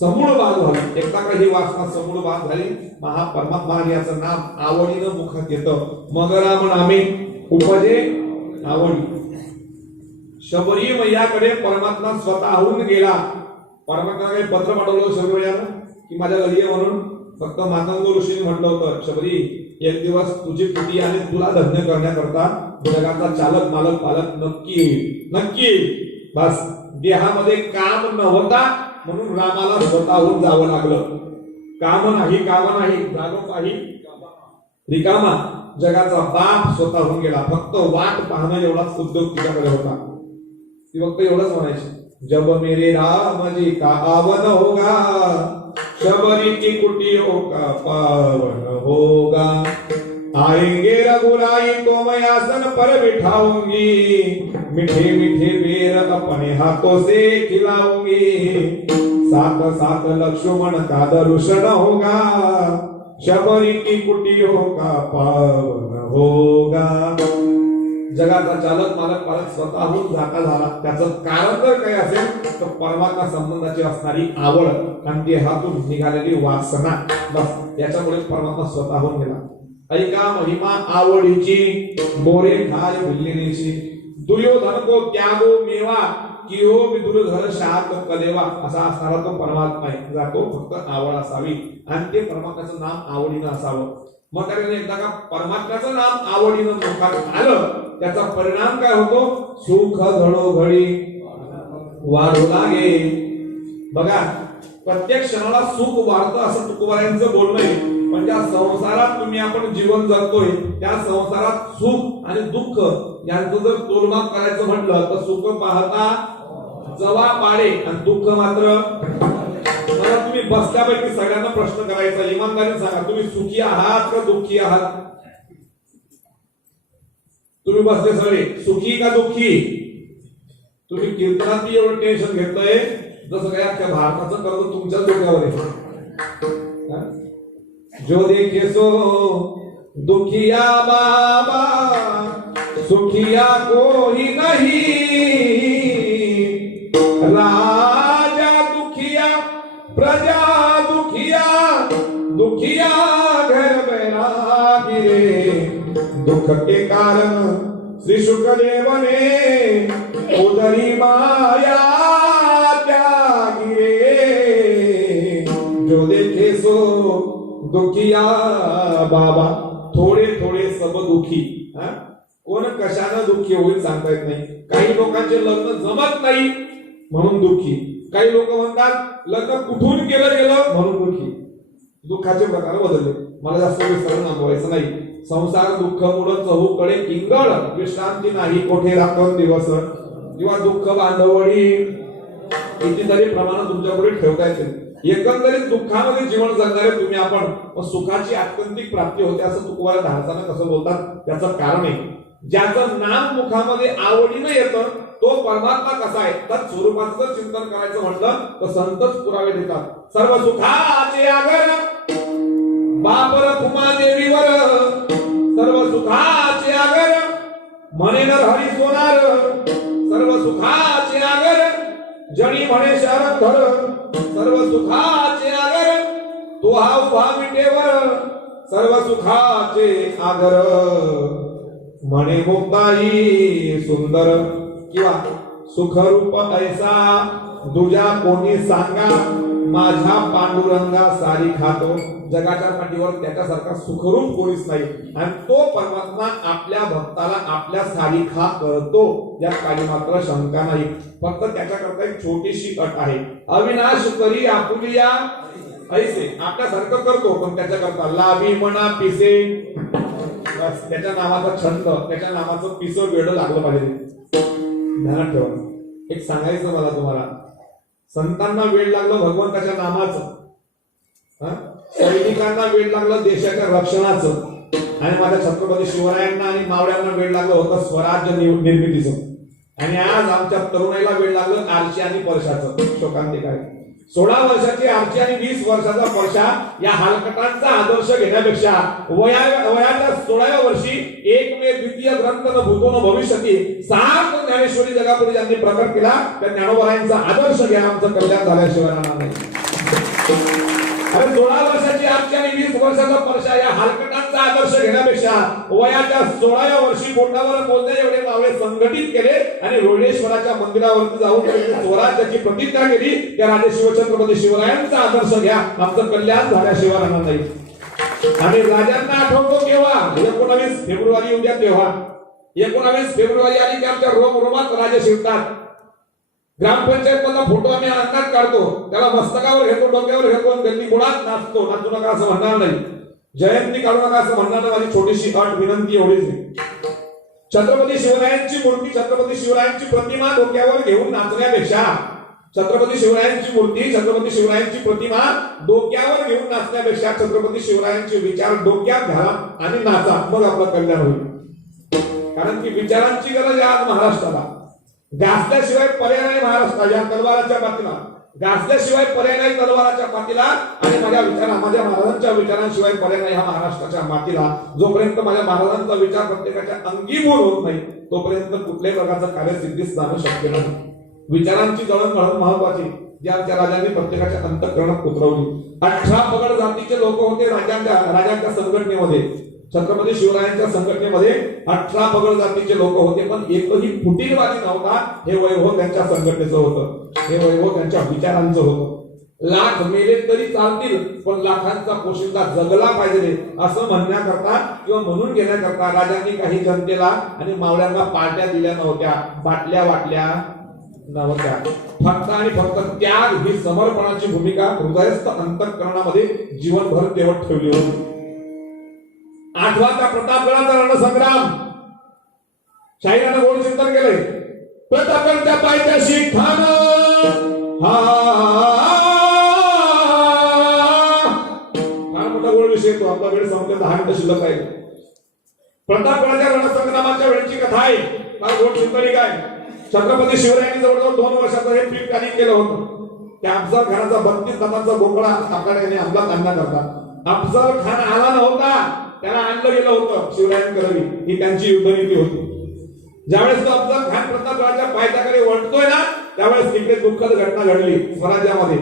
समूळ बाद झाली. एकदा का ही वासना समूळ बाद झाली, महा परमात्मा याचं नाम आवडीनं मुखात येतं. मग राम नामे उपजे आवडी. शबरी मैयाकडे परमात्मा स्वतःहून गेला. परमात्माने पत्र पाठवलं शबरी मैयानं की माझ्या घरी ये म्हणून. फक्त मातंग ऋषीने म्हटलं होतं, शबरी एक दिवस तुझी पुटी आणि तुला धन्य करण्याकरता जगाचा चालक मालक पालक नक्की येईल, नक्की येईल. बस देहामध्ये काम नव्हता म्हणून रामाला स्वतःहून जावं लागलं. काम नाही झालो काही रिकामा. जगाचा बाप स्वतःहून गेला. फक्त वाट पाहणं एवढाच उद्योग तिच्याकडे होता. ती फक्त एवढंच म्हणायची, जब मेरे राम जी का आवन होगा, शबरी की कुटियों का पावन होगा, आएंगे रघुराई तो मैं आसन पर बिठाऊंगी, मीठे मीठे बेर अपने हाथों से खिलाऊंगी, साथ साथ लक्ष्मण का दर्शन होगा, शबरी की कुटियों का पावन होगा. जगाचा चालक मालक पालक स्वतःहून जाता झाला. त्याचं कारण जर काही असेल तर परमात्मा संबंधाची असणारी आवड आणि ती हातून निघालेली वासना. बस याच्यामुळे परमात्मा स्वतःहून गेला. ऐका महिमा आवडीची, मोरे खाय भिल्लिनीची, दुर्योधन को त्यागो मेवा, किहो विदुरधर शात कलेवा. असा असणारा तो परमात्मा आहे. जातो फक्त आवड असावी आणि ते परमात्म्याचं नाम आवडीनं असावं. मग त्याने एकदा का परमात्म्याचं नाम आवडीनं मुखात आलं त्याचा परिणाम काय होतो? सुख घडोघडी वाढू लागे. बघा, प्रत्येक क्षणाला सुख वाढतं असं तुकोबारायांचं बोलणं आहे. पण ज्या संसारात तुम्ही आपण जीवन जगतोय त्या संसारात सुख आणि दुःख यांचं जर तोलमाप करायचं म्हटलं तर सुख पाहता जवा पाडे आणि दुःख मात्र. मला तुम्ही बसल्यापैकी सगळ्यांना प्रश्न करायचा, इमानदारीने सांगा, तुम्ही सुखी आहात का दुःखी आहात? तुम्ही बसले सगळे सुखी का दुःखी? तुम्ही कीर्तनात एवढं टेन्शन घेतलंय जसं काय अख्ख्या भारताचं कर्ज तुमच्याच डोक्यावर आहे. जो देखे सो दुखिया बाबा, सुखिया कोई नहीं, राजा दुखिया प्रजा दुखिया, दुखिया घर बैरागी रे, दुख सुख के कारण श्री शुकदेवने उदरी माया त्यागी रे जो देखे सो दुखिया बाबा थोडे थोडे सब दुखी हा? कोण कशानं दुःखी होईल सांगता येत नाही. काही लोकांचे लग्न जमत नाही म्हणून दुःखी, काही लोक म्हणतात लग्न कुठून केलं गेलं म्हणून दुःखी. दुःखाचे प्रकार बदलले. मला जास्त विस्तार नांबवायचं नाही. संसार दुःख मुळ चहूकडे किंगळ विश्रांती नाही कोठे राखून दिवस किंवा दुःख बांधवडी कितीतरी प्रमाणात तुमच्यापुढे ठेवता येते. एकंदरीत दुःखामध्ये जीवन जगणारे तुम्ही आपण सुखाची आत्यंतिक प्राप्ती होते असं तुकोबारा धाडसानं कसं बोलतात त्याचं कारण आहे. ज्याचं नाम मुखामध्ये आवडीनं येतं तो परमात्मा कसा आहे तर स्वरूपाचं चिंतन करायचं म्हटलं तर संतच पुरावे देतात. सर्व सुखाचे आगर बापर कुमा देवीवर सर्व सुखाचे आगर म्हणे नर हरी सोनार सर्व सुखाचे आगर जणी म्हणे शरण धर सर्व सुखाचे आगर तो हा उभा विटेवर सर्व सुखाचे आगर म्हणे मुक्ताई सुंदर किंवा सुखरूप ऐसा दुजा कोणी सांगा माझ्या पांडुरंगा सारी खातो. जगाच्या पाठीवर त्याच्यासारखा सुखरूप कोणीच नाही आणि तो परमात्मा आपल्या भक्ताला आपल्या सारी खा करतो यात काही मात्र शंका नाही. फक्त त्याच्याकरता एक छोटीशी अट आहे. अविनाश करी आपुलिया ऐसे आपल्यासारखं करतो पण त्याच्याकरता लाभी म्हणा पिसे त्याच्या नावाचा छंद त्याच्या नावाचं पिसं वेळ लागलं पाहिजे. ध्यानात ठेवा. एक सांगायचं मला तुम्हाला संतांना वेळ लागलं भगवंताच्या नामाचं, सैनिकांना वेळ लागलं देशाच्या रक्षणाचं आणि माझ्या छत्रपती शिवरायांना आणि मावळ्यांना वेळ लागलं होतं स्वराज्य निर्मितीचं आणि आज आमच्या तरुणाईला वेळ लागलं आरशी आणि परशाचं. शोकांतिक 16 वर्षाची आरची आणि 20 वर्षाचा परशा या हलकटांचा आदर्श घेण्यापेक्षा वयाच्या 16व्या वर्षी एक मे द्वितीय ग्रंथ न भूतो न भविष्यती सार्थ ज्ञानेश्वरी जगापुढे ज्यांनी प्रकट केला त्या ज्ञानोबारायांचा आदर्श घ्या. आमचं कल्याण झाल्याशिवाय राहणार नाही. अरे 16 वर्षाची आरची आणि 20 वर्षाचा परशा या हलकटांचा आदर्श घेण्यापेक्षा वयाच्या 16व्या वर्षी बोटावर मोजण्या एवढे मावळे संघटित केले आणि रोडेश्वराच्या मंदिरावरती जाऊन स्वराज्याची प्रतिज्ञा केली. त्या राजे शिवछत्रपती शिवरायांचा आदर्श घ्या. आमचं कल्याण झाल्याशिवाय राहणार नाही. आणि राजांना आठवतो केव्हा 19 फेब्रुवारी येऊ द्या तेव्हा 19 फेब्रुवारी आली की आमच्या रोमात राजे शिवतात. ग्रामपंचायत मधला फोटो आम्ही अंगात काढतो त्याला मस्तकावर घेतो डोक्यावर घेतो आणि गल्ली मुळात नाचतो. नाचू नका असं म्हणणार नाही. जयंती काढू नका असं म्हणणार नाही. माझी छोटीशी अट विनंती एवढीच आहे. छत्रपती शिवरायांची मूर्ती छत्रपती शिवरायांची प्रतिमा डोक्यावर घेऊन नाचण्यापेक्षा छत्रपती शिवरायांची मूर्ती छत्रपती शिवरायांची प्रतिमा डोक्यावर घेऊन नाचण्यापेक्षा छत्रपती शिवरायांचे विचार डोक्यात घाला आणि नाचा मग आपलं कल्याण होईल. कारण की विचारांची गरज आहे आज महाराष्ट्राला. घासल्याशिवाय पर्याय नाही महाराष्ट्राच्या तलवाराच्या पाठीला घासल्याशिवाय पर्याय नाही तलवाराच्या पाठीला आणि माझ्या महाराजांच्या विचारांशिवाय पर्याय नाही ह्या महाराष्ट्राच्या मातीला. जोपर्यंत माझ्या महाराजांचा विचार प्रत्येकाच्या अंगीभूत होत नाही तोपर्यंत कुठल्याही प्रकारचं कार्य सिद्धीस जाणं शक्य नाही. विचारांची जळणघळण महत्वाची जी आमच्या राजांनी प्रत्येकाच्या अंतःकरणात उतरवली. 18 पगड जातीचे लोक होते राजांच्या संघटनेमध्ये. छत्रपती शिवरायांच्या संघटनेमध्ये 18 पगड जातीचे लोक होते पण एकही फुटीरवादी नव्हता. हे वैभव त्यांच्या संघटनेचं होतं. हे वैभव त्यांच्या विचारांचं होतं. लाख मेले तरी चालतील पण लाखांचा पोशिंदा जगला पाहिजे असं म्हणण्याकरता किंवा म्हणून घेण्याकरता राजांनी काही जनतेला आणि मावळ्यांना पार्ट्या दिल्या नव्हत्या. बाटल्या वाटल्या नव्हत्या. फक्त आणि फक्त त्याग ही समर्पणाची भूमिका हृदयस्थ अंतःकरणामध्ये जीवनभर तेवढ ठेवली होती. आठवा त्या प्रतापगडाचा रणसंग्राम शाहिरानं गोड चिंतन केलंय. प्रतापगडच्या पायथ्याशी ठाण फार मोठा गोड विषय तो. आपला वेळ संपला 10 मिनिटं शिल्लक आहे. प्रतापगडाच्या रणसंग्रामाच्या वेळची कथा आहे. फार गोड चिंतनिक आहे. छत्रपती शिवरायांनी जवळजवळ 2 वर्षाचं हे पीक प्लॅनिंग केलं होतं. त्या अफजल खानाचा 32 तासाचा बोकडा आपल्याकडे अंमलात आणण्याकरता. अफजल खान आला नव्हता. त्याला आणलं गेलं होतं शिवरायांकडे. ही त्यांची युद्धनीती होती. ज्यावेळेस तो अफजल खान प्रतापगडाच्या पायथ्याकडे वळतोय ना त्यावेळेस तिकडे दुःखद घटना घडली स्वराज्यामध्ये.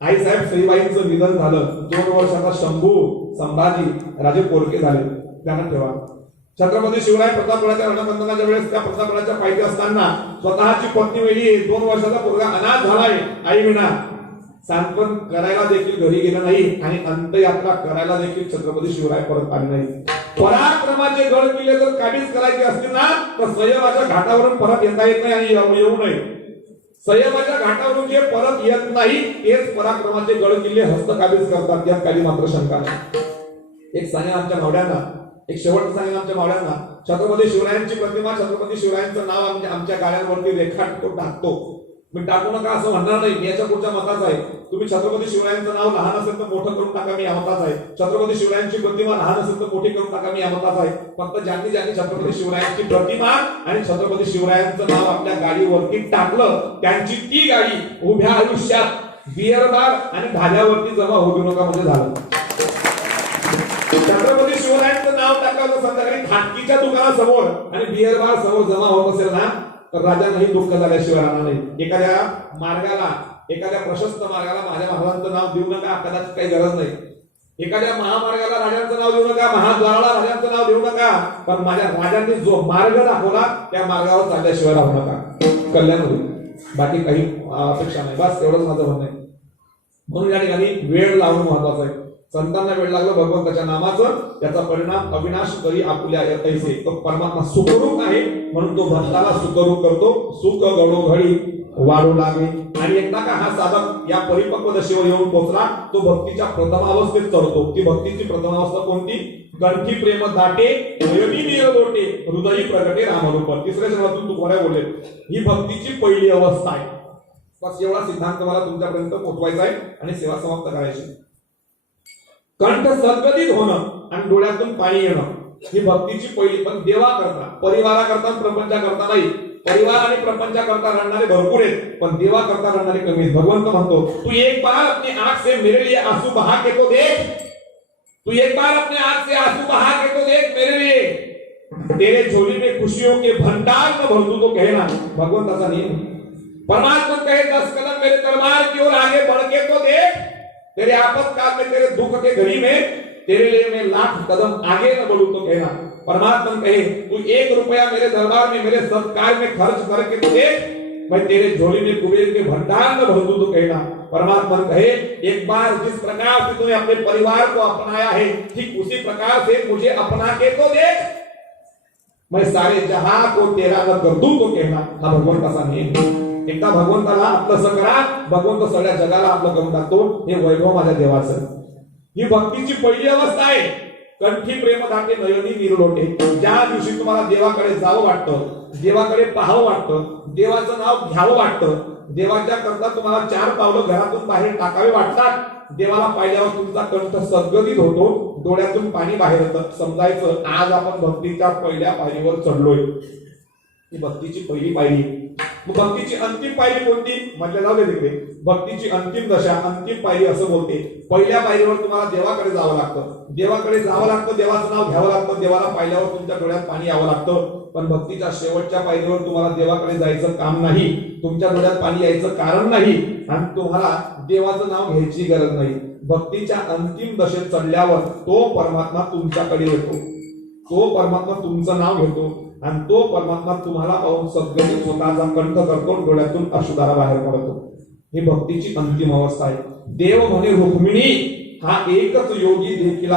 आईसाहेब सईबाईंचं निधन झालं. 2 वर्षाचा शंभू संभाजी राजे पोरके झाले. ध्यानात ठेवा. छत्रपती शिवराय प्रतापगडाच्या रणबंधनाच्या वेळेस त्या प्रतापगडाच्या पायथ्याशी असताना स्वतःची पत्नी मेली, 2 वर्षाचा मुलगा अनाथ झालाय आई विना, सांत्वन करायला देखील घरी गेला नाही आणि अंत्ययात्रा करायला देखील छत्रपती शिवराय परत आले नाही. पराक्रमाचे गड किल्ले जर काबीज करायचे असतील ना तर सह्याद्रीच्या घाटावरून परत येता येत नाही आणि येऊ नये. सह्याद्रीच्या घाटावरून जे परत येत नाही तेच पराक्रमाचे गड किल्ले हस्तकाबीज करतात, यात काही मात्र शंका नाही. एक सांगेन आमच्या मावड्यांना, एक शेवटचं सांगेन आमच्या मावड्यांना, छत्रपती शिवरायांची प्रतिमा, छत्रपती शिवरायांचं नाव आमच्या गाड्यांवरती रेखाटतो, टाकतो. मी टाकू नका असं म्हणणार नाही, मी याच्या पुढच्या मताच आहे. तुम्ही छत्रपती शिवरायांचं नाव लहान असेल तर मोठं करून टाका, मी या मताच आहे. छत्रपती शिवरायांची प्रतिमा लहान असेल तर मोठी करून टाका, मी या मताच आहे. फक्त ज्यांनी छत्रपती शिवरायांची प्रतिमा आणि छत्रपती शिवरायांचं नाव आपल्या गाडीवरती टाकलं त्यांची ती गाडी उभ्या आयुष्यात बिअर बार आणि भाज्यावरती जमा होऊ नका म्हणजे झालं. छत्रपती शिवरायांचं नाव टाकलं संध्याकाळी खाटकीच्या दुकानासमोर आणि बिअर बार समोर जमा होत असेल ना तर राजांनाही दुःख झाल्याशिवाय राहणार नाही. एखाद्या मार्गाला, एखाद्या प्रशस्त मार्गाला माझ्या महाराजांचं नाव देऊ नका, कदाचित काही गरज नाही. एखाद्या महामार्गाला राजांचं नाव देऊ नका, महाद्वाराला राजांचं नाव देऊ नका, पण माझ्या राजांनी जो मार्ग दाखवला त्या मार्गावर चालल्याशिवाय राहू नका, कल्याण होईल. बाकी काही अपेक्षा नाही. बस एवढंच माझं म्हणणं आहे. म्हणून या ठिकाणी वेळ लावणं महत्वाचं आहे. संतांना वेळ लागला भगवंताच्या नामाचं, त्याचा परिणाम अविनाश करी आपुल्या ऐसे. तो परमात्मा सुखरूप आहे म्हणून तो भक्ताला सुखरूप करतो. सुख घडोघडी वाढू लागे. आणि एकदा का हा साधक या परिपक्व दशेवर येऊन पोहोचला तो भक्तीच्या प्रथमावस्थेत चढतो. ती भक्तीची प्रथमावस्था कोणती? कंठी प्रेम दाटे, नयनी नीर लोटे, हृदयी प्रगटे रामरूप. तिसऱ्या शब्दातून तू कोणा बोलले, ही भक्तीची पहिली अवस्था आहे. बस एवढा सिद्धांत मला तुमच्यापर्यंत पोहोचवायचा आहे आणि सेवा समाप्त करायची. कंठ सद्गदित होणं आणि डोळ्यातून पाणी येणं ही भक्तीची पहिली. पण देवा करता, परिवारा करता, प्रपंचा करता नाही. परिवार आणि प्रपंचा करता रडणारे भरपूर आहेत, पण देवा करता रडणारे कमी आहेत. भगवंत म्हणतो, तू एक बार अपनी आंख से मेरे लिए आंसू बहा के तो देख, तू एक बार अपने आंख से आंसू बहा के तो देख मेरे लिए, तेरे झोली में खुशियों के भंडार न भर दूं तो कहना. भगवंताचा नियम. परमात्मा कहे 10 कदम मेरे दरबार की ओर आगे बढ़ के तो देख, तेरे आपातकाल में, तेरे दुख के घड़ी में तेरे लिए मैं 1,00,000 कदम आगे न बढ़ूं तो कहना. परमात्मा कहे तू 1 रुपया मेरे दरबार में, मेरे सत्कार में खर्च करके तो देख, मैं तेरे झोली में कुबेर के भंडार न भर दूं तो कहना. परमात्मा कहे एक बार जिस प्रकार से तूने अपने परिवार को अपनाया है ठीक उसी प्रकार से मुझे अपना के तो देख, मैं सारे जहां को तेरा न कर दूं तो कहना. हा भगवंताचा नियम. एकदा भगवंताला आपलं करा, भगवंत सगळ्या जगाला आपलं करून टाकतो. हे वैभव माझ्या देवाचं. ही भक्तीची पहिली अवस्था आहे. कंठी प्रेम दाटे, नयनी नीर लोटे. ज्या दिवशी तुम्हाला देवाकडे जावं वाटतं, देवाकडे पाहावं वाटतं, देवाचं नाव घ्यावं वाटतं, देवाच्या करता तुम्हाला 4 पावलं घरातून बाहेर टाकावे वाटतात, देवाला पाहिल्यावर तुमचा कंठ सद्गदित होतो, डोळ्यातून पाणी बाहेर येतं. समजायचं आज आपण भक्तीच्या पहिल्या पायरीवर चढलोय. ही भक्तीची पहिली पायरी. मग भक्तीची अंतिम पायरी कोणती म्हटलं जाऊ दे तिकडे. भक्तीची अंतिम दशा, अंतिम पायरी असं बोलते. पहिल्या पायरीवर तुम्हाला देवाकडे जावं लागतं, देवाकडे जावं लागतं, देवाचं नाव घ्यावं लागतं, देवाला पाहिल्यावर तुमच्या डोळ्यात पाणी यावं लागतं. पण भक्तीच्या शेवटच्या पायरीवर तुम्हाला देवाकडे जायचं काम नाही, तुमच्या डोळ्यात पाणी यायचं कारण नाही आणि तुम्हाला देवाचं नाव घ्यायची गरज नाही. भक्तीच्या अंतिम दशेत चढल्यावर तो परमात्मा तुमच्याकडे येतो, तो परमात्मा तुमचं नाव घेतो आणि तो परमात्मा तुम्हाला पाहून सद्गदित स्वतःचा कंठ करतो, डोळ्यातून अश्रुधारा बाहेर पडतो. ही भक्तीची अंतिम अवस्था आहे. देव म्हणे रुक्मिणी हा एकच योगी देखील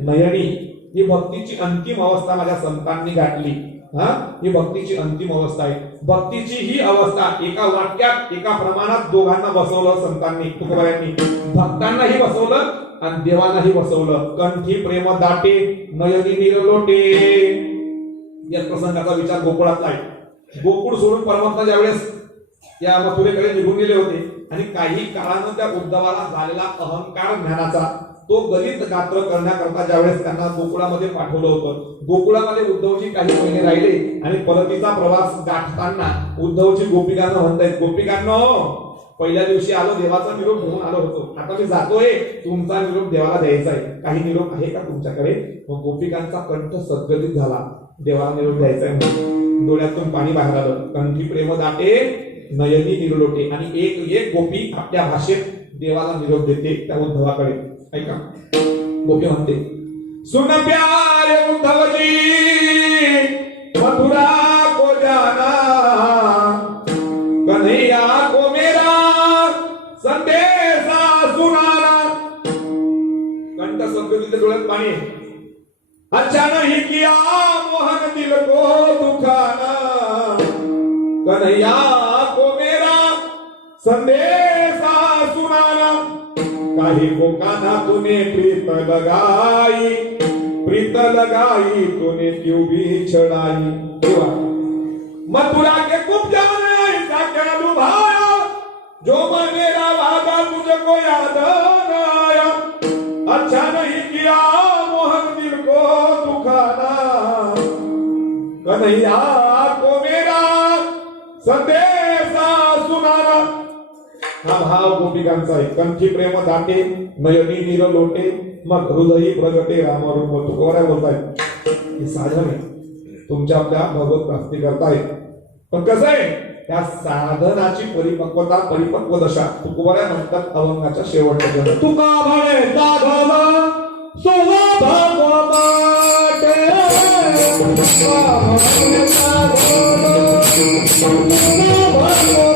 नयनी. ही भक्तीची अंतिम अवस्था माझ्या संतांनी गाठली. ही भक्तीची अंतिम अवस्था आहे. भक्तीची ही अवस्था एका वाक्यात, एका प्रमाणात दोघांना बसवलं संतांनी, तुकोबायांनी. भक्तांनाही बसवलं आणि देवांनाही बसवलं. कंठी प्रेम दाटे, नयनी नीर लोटे. या प्रसंगाचा विचार गोकुळातला आहे. गोकुळ सोडून परमात्मा ज्यावेळेस या मथुरेकडे निघून गेले होते आणि काही काळानं त्या उद्धवाला झालेला अहंकार ज्ञानाचा तो गलित गात्र करण्याकरता ज्यावेळेस त्यांना गोकुळामध्ये पाठवलं होतं, गोकुळामध्ये उद्धवजी काही महिने राहिले आणि परतीचा प्रवास गाठताना उद्धवजी गोपिकांना म्हणतायत, गोपिकांनो पहिल्या दिवशी आलो, देवाचा निरोप घेऊन आलो होतो, आता मी जातोय, तुमचा निरोप देवाला द्यायचा आहे, काही निरोप आहे का तुमच्याकडे? मग गोपिकांचा कंठ सद्गदित झाला, देवाला निरोप द्यायचा आहे. डोळ्यातून पाणी बाहेर आलं. कंठी प्रेम दाटे, नयनी निरलोटे. आणि एक एक गोपी आपल्या भाषेत देवाला निरोप देते त्या उद्धवाकडे. ऐका, गोपी म्हणते, सुन प्यारे उद्धव जी मथुरा को जाना, कन्हैया को मेरा संदेशा सुनाना। कंठ संस्कृतीच्या डोळ्यात पाणी आहे. अच्छा नहीं किया मोहन दिल को दुखाना, कन्हैया को मेरा संदेशा सुनाना। काही को कान्हा तूने प्रीत लगाई, प्रीत लगाई तूने क्यों भी छड़ाई। मथुरा के कुब्जा में ऐसा क्या लुभाया, जो मैं मेरा वादा तुझको याद न आया। अच्छा नहीं किया मोहन दिल को दुखाना, कन्हैया को मेरा संदेशा सुनाना। हा भाव गोपिकांचा आहे. कंठी प्रेम दाटे, नयनी नीर लोटे, मग हृदयी प्रगटे रामरूप. तुकोबरा बोलतायत हे साधन आहे, तुमच्या आपल्या भगवत प्राप्ती करतायत. पण कसं आहे त्या साधनाची परिपक्व दशा तुकोबरा म्हणतात अभंगाच्या शेवटच्या चरणात. तुका म्हणे साधव सोवा भगवते, तुका म्हणे साधव सोवा भगवते,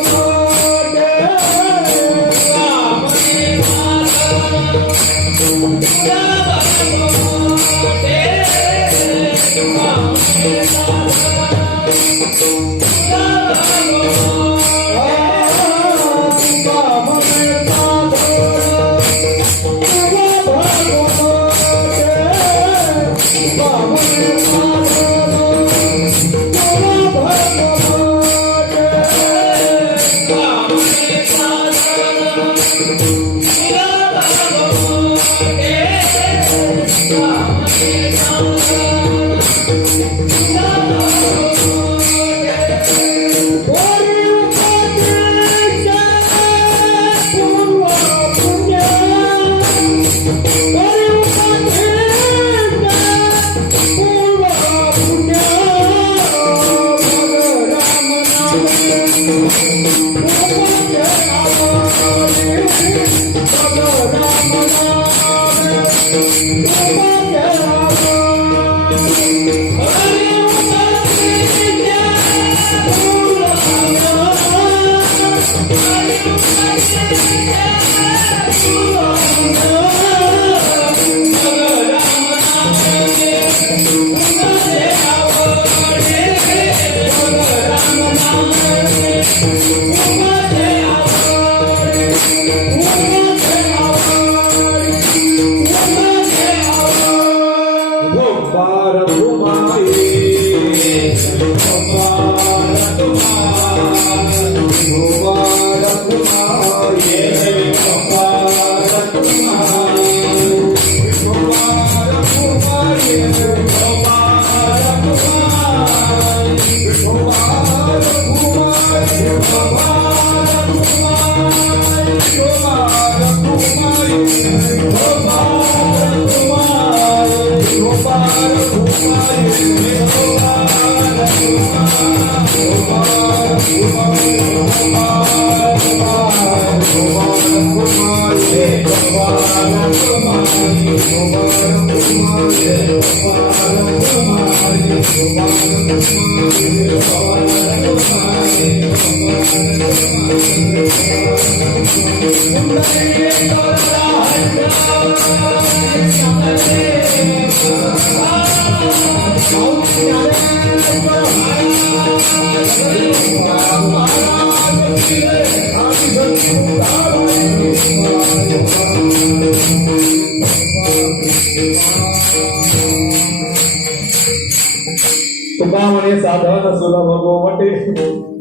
तुका म्हणे साधन सुलभ गोमटे,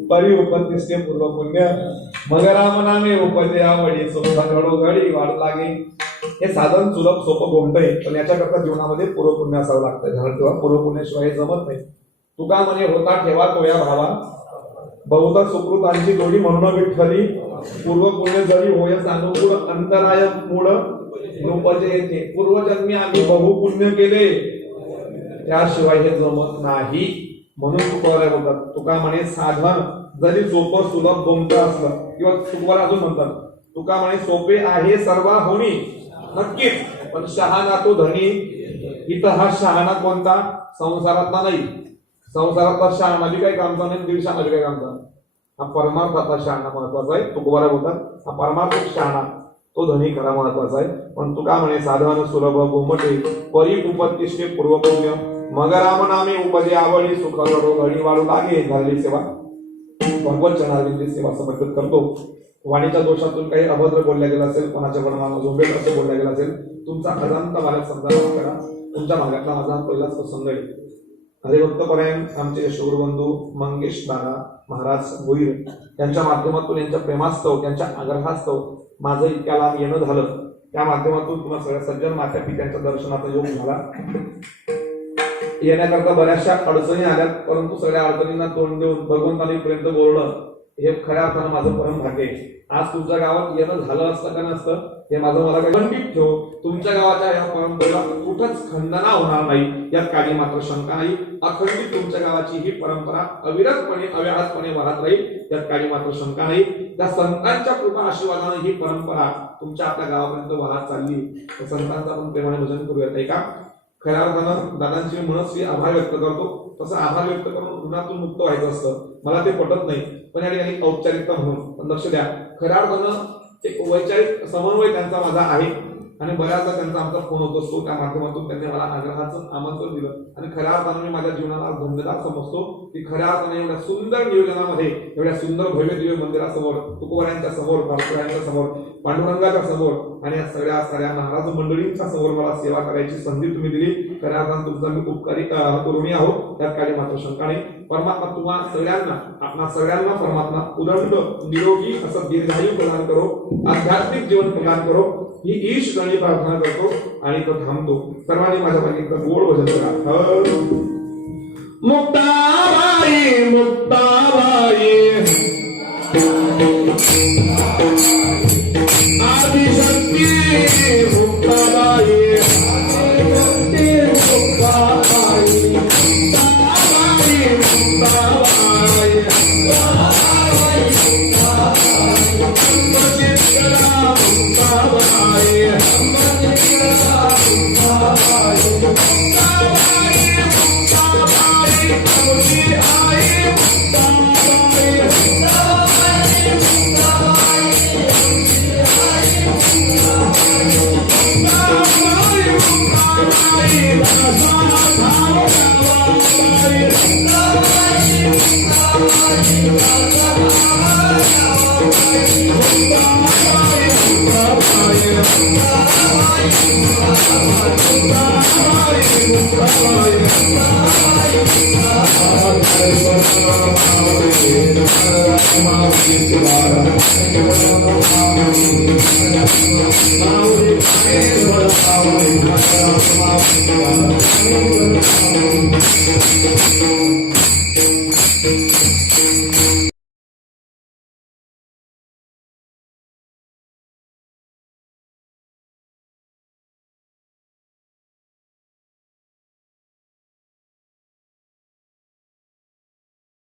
परी उपतिष्ठे पूर्व पुण्य, मग राम नामे उपजे आवडी, सुख घडोघडी वाढ लागे. हे साधन सुलभ सोपं गोमटय, पण याच्याकरता जीवनामध्ये पूर्व पुण्य असावं लागतं. कारण तेव्हा पूर्व पुण्याशिवाय जमत नाही. तुका म्हणे होता ठेवा तो या भावा, बहुधा सुकृतांची जोडी म्हणून विठ्ठली, पूर्व पुण्य जरी होय अनुकूळ, अंतराय मूळ रूपजे येते. पूर्वजन्मी आम्ही बहुपुण्य केले, त्याशिवाय हे जमत नाही. म्हणून तुकोबरा बोलतात. तुका म्हणे साधन जरी सोपं सुलभ गोमट असलं, किंवा तुकोबरा अजून म्हणतात तुका म्हणे सोपे आहे सर्व होणी नक्कीच, पण शहाणा तो धनी इथं हा शहाणा कोणता? संसारातला नाही. संसारातला शहाणा बी काही कामचा नाही, दीड शहाणा बी काही कामचा. हा परमार्थातला शहाणा महत्वाचा आहे. तुकोबारा बोलतात हा परमार्थ शहाणा तो धनी खरा महत्वाचा आहे. पण तुका म्हणे साधन सुलभ गोमटे परी उपत्तिष्ठे पूर्वपुण्य मग राम नामे उपजे आवडी सुख रडो घडी वाढू लागे झालेली सेवा भगवत चरणारविंदी सेवा समर्पित करतो. वाणीच्या दोषातून काही अभद्र बोलल्या गेलं असेल, कोणाच्या वर्णाला झोंबेल असं बोलल्या गेलं असेल, तुमचा अजांत मला समजा करा. तुमच्या भागातला माझा पहिलाच प्रसंग आहे. हरिभक्तपरायण आमचे यशोगुरुबंधू मंगेश दादा महाराज भोईर यांच्या माध्यमातून यांच्या प्रेमास्तव त्यांच्या आग्रहास्तव माझं इतक्या लांब येणं झालं. त्या माध्यमातून तुम्हाला सगळ्या सज्जन मात्या पित्यांच्या दर्शनाचा योग झाला. येण्याकरता बऱ्याचशा अडचणी आल्या, परंतु सगळ्या अडचणींना तोंड देऊन भगवंतानी पर्यंत बोलणं हे खऱ्या अर्थानं माझं परम भाग्य आहे. आज तुमच्या गावात येणं झालं असतं का नसतं हे माझं मला काही खंडित ठेव. तुमच्या गावाच्या या परंपरेला कुठंच खंडना होणार नाही यात काही मात्र शंका नाही. अखंडित तुमच्या गावाची ही परंपरा अविरतपणे अव्याहतपणे वाहत राहील यात काही मात्र शंका नाही. त्या संतांच्या कृपा आशीर्वादाने ही परंपरा तुमच्या आपल्या गावापर्यंत वाहत चालली. तर संतांचं आपण प्रेमाने भजन करूयात आहे का? खऱ्या अर्थानं दादांची मनस्वी आभार व्यक्त करतो. तसं आभार व्यक्त करून ऋणातून मुक्त व्हायचं असतं, मला ते पटत नाही. पण या ठिकाणी औपचारिकता म्हणून पण लक्ष द्या, खऱ्या अर्थानं एक वैचारिक समन्वय त्यांचा माझा आहे आणि बऱ्याचदा त्यांचा आमचा फोन होत असतो. त्या माध्यमातून त्यांनी मला आग्रहाचं आमंत्रण दिलं आणि खऱ्या अर्थानं मी माझ्या जीवनाला धन्यवाद समजतो की खऱ्या अर्थाने एवढ्या सुंदर नियोजनामध्ये एवढ्या सुंदर भव्य दिव्य मंदिरासमोर तुकोबारायांच्या समोर बाळकृष्णांच्या समोर पांडुरंगाच्या समोर आणि या साऱ्या महाराज मंडळींच्या समोर मला सेवा करायची संधी तुम्ही दिली. खऱ्या अर्थानं तुमचा मी उपकारी ऋणी आहोत त्यात काही मात्र शंका नाही. परमात्मा तुम्हा सगळ्यांना आपणा सगळ्यांना परमात्मा उदंड निरोगी असं दीर्घायू प्रदान करो, आध्यात्मिक जीवन प्रदान करो ही ईश गणी प्रार्थना करतो आणि तो थांबतो. सर्वांनी माझ्या मागे गोड भजन करा. मुक्ताबाई मुक्ताबाई आदिशक्ती मुक्ताबाई मुक्ताबाई